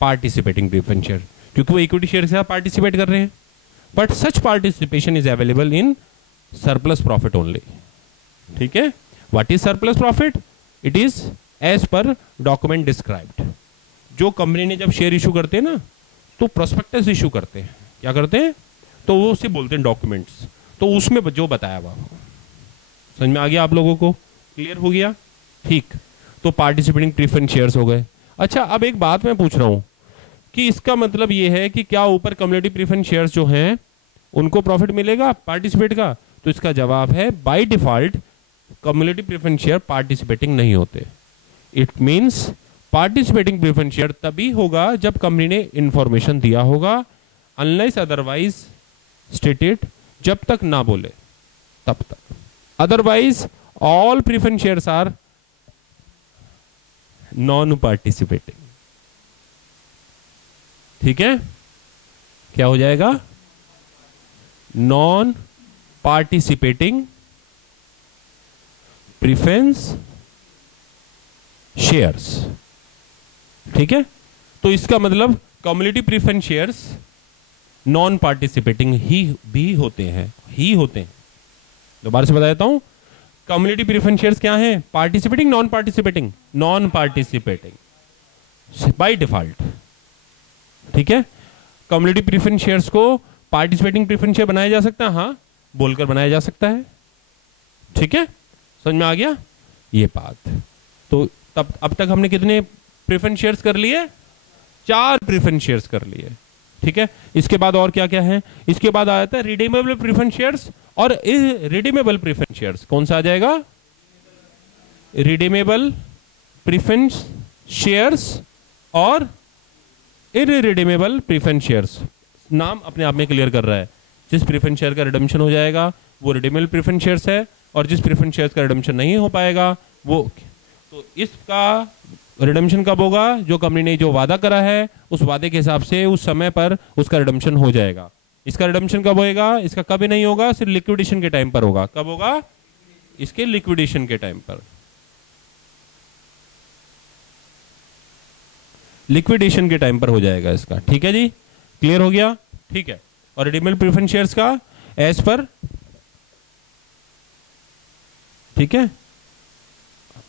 participating preference share, क्योंकि वो equity share के साथ participate कर रहे हैं। But such participation is available in surplus profit only. ठीक है? What is surplus profit? It is as per document described. जो कंपनी ने जब शेयर इशू करते हैं ना, तो प्रोस्पेक्टस इशू करते हैं। क्या करते हैं? तो वो उसे बोलते हैं डॉक्यूमेंट्स। तो उसमें जो बताया हुआ, समझ में आ गया आप लोगों को? क्लियर हो गया? ठीक। तो पार्टिसिपेटिंग प्रेफरेंस शेयर्स हो गए। अच्छा, अब एक बात मैं पूछ रहा हूं कि इसका मतलब ये है कि क्या ऊपर कम्युनिटी प्रेफरेंस शेयर्स जो हैं उनको प्रॉफिट मिलेगा पार्टिसिपेट का? तो इसका जवाब है by default community preference share participating नहीं होते। It means participating preference share तभी होगा जब कंपनी ने इंफॉर्मेशन दिया होगा, अनलेस अदरवाइज स्टेटेड, जब तक ना बोले तब तक। Otherwise all preference shares are non participating. ठीक है? क्या हो जाएगा? Non participating preference shares. ठीक है? तो इसका मतलब community preference shares non participating भी होते हैं, दोबारा से बता देता हूं, कम्युनिटी प्रेफरेंस शेयर्स क्या हैं? Participating, non participating? Non participating by default. ठीक है? कम्युनिटी प्रेफरेंस शेयर्स को पार्टिसिपेटिंग प्रेफरेंस शेयर बनाया जा सकता है, हाँ, बोलकर बनाया जा सकता है। ठीक है? समझ में आ गया ये बात? तो तब अब तक हमने कितने प्रेफरेंस शेयर्स कर लिए? 4 प्रेफरेंस शेयर्स कर लिए। ठीक है? इसके बाद और क्या क्या है? इसके बाद आ जाता है रिडीमेबल प्रेफरेंस शेयर्स और इररिडीमेबल प्रेफरेंस शेयर्स। कौन सा आ जाएगा? रिडीमेबल प्रेफरेंस शेयर्स और इररिडीमेबल प्रेफरेंस शेयर्स। नाम अपने आप में क्लियर कर रहा है। जिस प्रेफरेंस शेयर का रिडम्पशन हो जाएगा वो रिडीमेबल प्रेफरेंस शेयर्स है, और जिस प्रेफरेंस शेयर्स का रिडम्पशन नहीं हो पाएगा वो, तो इसका रिडम्पशन कब होगा? जो कंपनी ने जो वादा करा है उस वादे के हिसाब से उस समय पर उसका रिडम्पशन हो जाएगा। इसका रिडम्पशन कब होएगा? इसका कभी नहीं होगा, सिर्फ लिक्विडेशन के टाइम पर होगा। कब होगा? इसके लिक्विडेशन के टाइम पर, लिक्विडेशन के टाइम पर हो जाएगा इसका। ठीक है जी? क्लियर हो गया? ठीक है। और रिडीमेबल प्रेफरेंस शेयर्स का एज पर, ठीक है,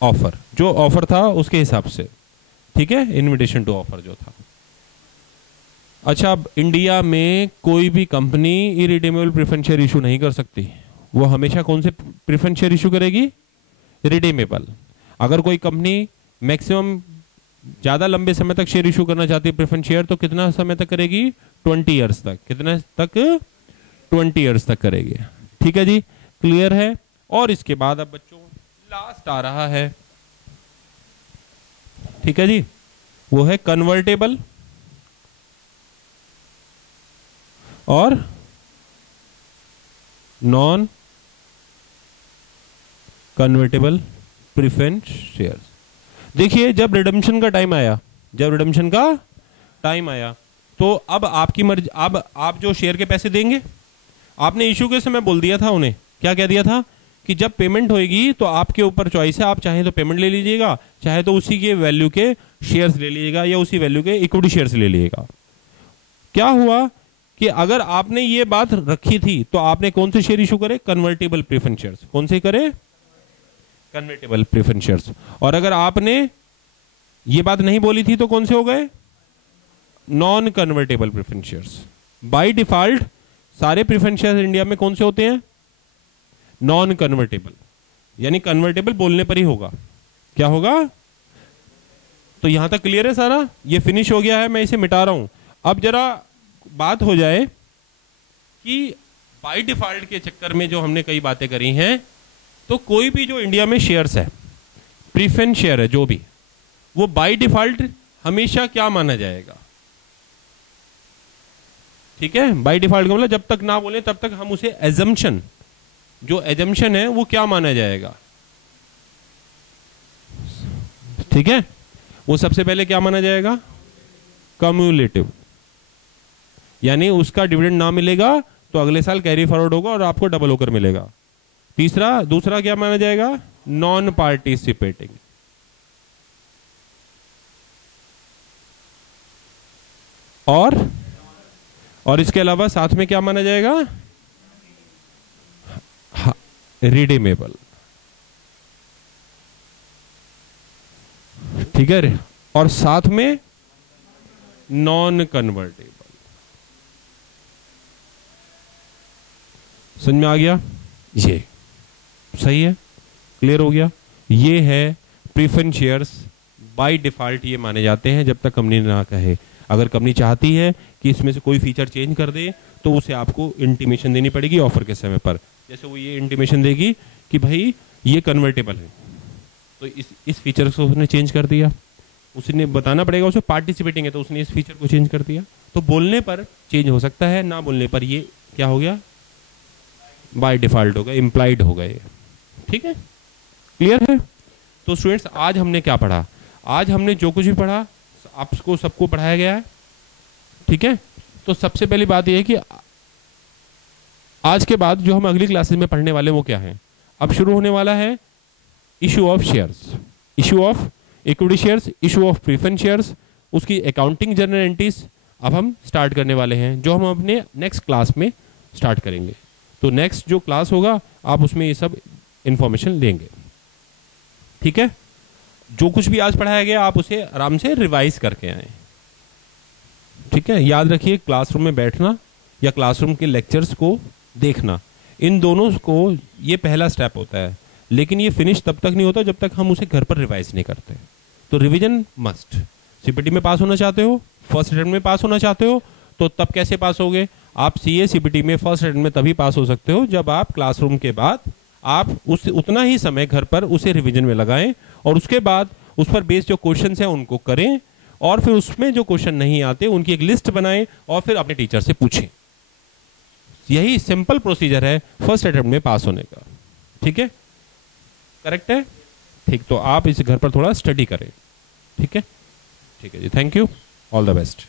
ऑफर, जो ऑफर था उसके हिसाब से। ठीक है? इनविटेशन टू ऑफर जो था। अच्छा, अब इंडिया में कोई भी company irredeemable preference share issue नहीं कर सकती। वो हमेशा कौन से प्रेफरेंस शेयर इशू करेगी? रिडीमेबल। अगर कोई कंपनी मैक्सिमम ज्यादा लंबे समय तक शेयर इशू करना चाहती है प्रेफरेंस शेयर, तो कितना समय तक करेगी? 20 ईयर्स तक। कितने तक? 20 ईयर्स तक करेगी। ठीक ठीक है जी, क्लियर है। और इसके बाद अब बच्चों लास्ट आ रहा है, ठीक है जी, वो है कन्वर्टेबल और नॉन कन्वर्टेबल प्रेफरेंस शेयर्स। देखिए जब रिडम्पशन का टाइम आया, जब रिडम्पशन का टाइम आया तो अब आपकी मर्जी, अब आप जो शेयर के पैसे देंगे, आपने इशू के समय बोल दिया था उन्हें, क्या कह दिया था कि जब पेमेंट होएगी तो आपके ऊपर चॉइस है, आप चाहे तो पेमेंट ले लीजिएगा, चाहे तो उसी के वैल्यू के शेयर्स ले लीजिएगा या उसी वैल्यू के इक्विटी शेयर्स ले लीजिएगा। क्या हुआ कि अगर आपने ये बात रखी थी तो आपने कौन से शेयर इशू करे, कन्वर्टेबल प्रेफरेंस शेयर्स। कौन से करे, कन्वर्टेबल प्रेफरेंस शेयर्स। और अगर आपने ये बात नहीं बोली थी तो कौन से हो गए, non convertible preference shares. By default सारे प्रेफरेंस शेयर्स इंडिया में कौन से होते हैं, नॉन कन्वर्टेबल, यानी कन्वर्टेबल बोलने पर ही होगा। क्या होगा, तो यहां तक क्लियर है सारा, ये फिनिश हो गया है, मैं इसे मिटा रहा हूं। अब जरा बात हो जाए कि बाय डिफॉल्ट के चक्कर में जो हमने कई बातें करी हैं, तो कोई भी जो इंडिया में शेयर्स है, प्रेफरेंस शेयर है जो भी, वो बाय डिफॉल्ट हमेशा क्या माना जाएगा, ठीक है। बाय डिफॉल्ट का मतलब जब तक ना बोले तब तक हम उसे एजम्पशन, जो एजम्पशन है वो क्या माना जाएगा, ठीक है। वो सबसे पहले क्या माना जाएगा, कम्युलेटिव, यानी उसका डिविडेंड ना मिलेगा तो अगले साल कैरी फॉरवर्ड होगा और आपको डबल होकर मिलेगा। दूसरा क्या माना जाएगा, नॉन पार्टिसिपेटिंग, और इसके अलावा साथ में क्या माना जाएगा, रिडीमेबल, ठीक है, और साथ में नॉन कन्वर्टेबल। समझ में आ गया, ये सही है, क्लियर हो गया। ये है प्रेफरेंस शेयर्स, बाय डिफॉल्ट ये माने जाते हैं जब तक कंपनी ना कहे। अगर कंपनी चाहती है कि इसमें से कोई फीचर चेंज कर दे तो उसे आपको इंटीमेशन देनी पड़ेगी ऑफर के समय पर। जैसे वो ये इंटीमेशन देगी कि भाई ये कन्वर्टेबल है, तो इस फीचर को उसने चेंज कर दिया, उसने बताना पड़ेगा उसे पार्टिसिपेटिंग है तो उसने इस फीचर को चेंज कर दिया। तो बोलने पर चेंज हो सकता है, ना बोलने पर ये क्या हो गया, बाय डिफॉल्ट हो गया, इम्प्लाइड हो गए, ठीक है, क्लियर है। तो स्टूडेंट्स आज हमने क्या पढ़ा, आज हमने जो कुछ भी पढ़ा आपको सबको पढ़ाया गया है, ठीक है। तो सबसे पहली बात यह है कि आज के बाद जो हम अगली क्लासेस में पढ़ने वाले वो क्या है, अब शुरू होने वाला है issue of shares, issue of equity shares, issue of preference shares, उसकी अकाउंटिंग जनरल एंट्रीज अब हम स्टार्ट करने वाले हैं, जो हम अपने नेक्स्ट क्लास में स्टार्ट करेंगे। तो नेक्स्ट जो क्लास होगा आप उसमें ये सब इंफॉर्मेशन लेंगे, ठीक है। जो कुछ भी आज पढ़ाया गया आप उसे आराम से रिवाइज करके आए, ठीक है। याद रखिए क्लासरूम में बैठना या क्लासरूम के लेक्चर्स को देखना, इन दोनों को ये पहला स्टेप होता है, लेकिन ये फिनिश तब तक नहीं होता जब तक हम उसे घर पर रिवाइज नहीं करते। तो रिवीजन मस्ट। सीपीटी में पास होना चाहते हो, फर्स्ट अटेम्प्ट में पास होना चाहते हो, तो तब कैसे पास होगे, आप सीए सीपीटी में फर्स्ट अटेम्प्ट में तभी पास हो सकते हो जब आप क्लासरूम के बाद आप उस उतना ही समय घर पर उसे रिवीजन में लगाएं और उसके बाद उस पर बेस्ड जो क्वेश्चन हैं उनको करें और फिर उसमें जो क्वेश्चन नहीं आते उनकी एक लिस्ट बनाएं और फिर अपने टीचर से पूछें। यही सिंपल प्रोसीजर है फर्स्ट अटेम्प्ट में पास होने का, ठीक है, करेक्ट है, ठीक। तो आप इसे घर पर थोड़ा स्टडी करें, ठीक है, ठीक है जी, thank you, all the best.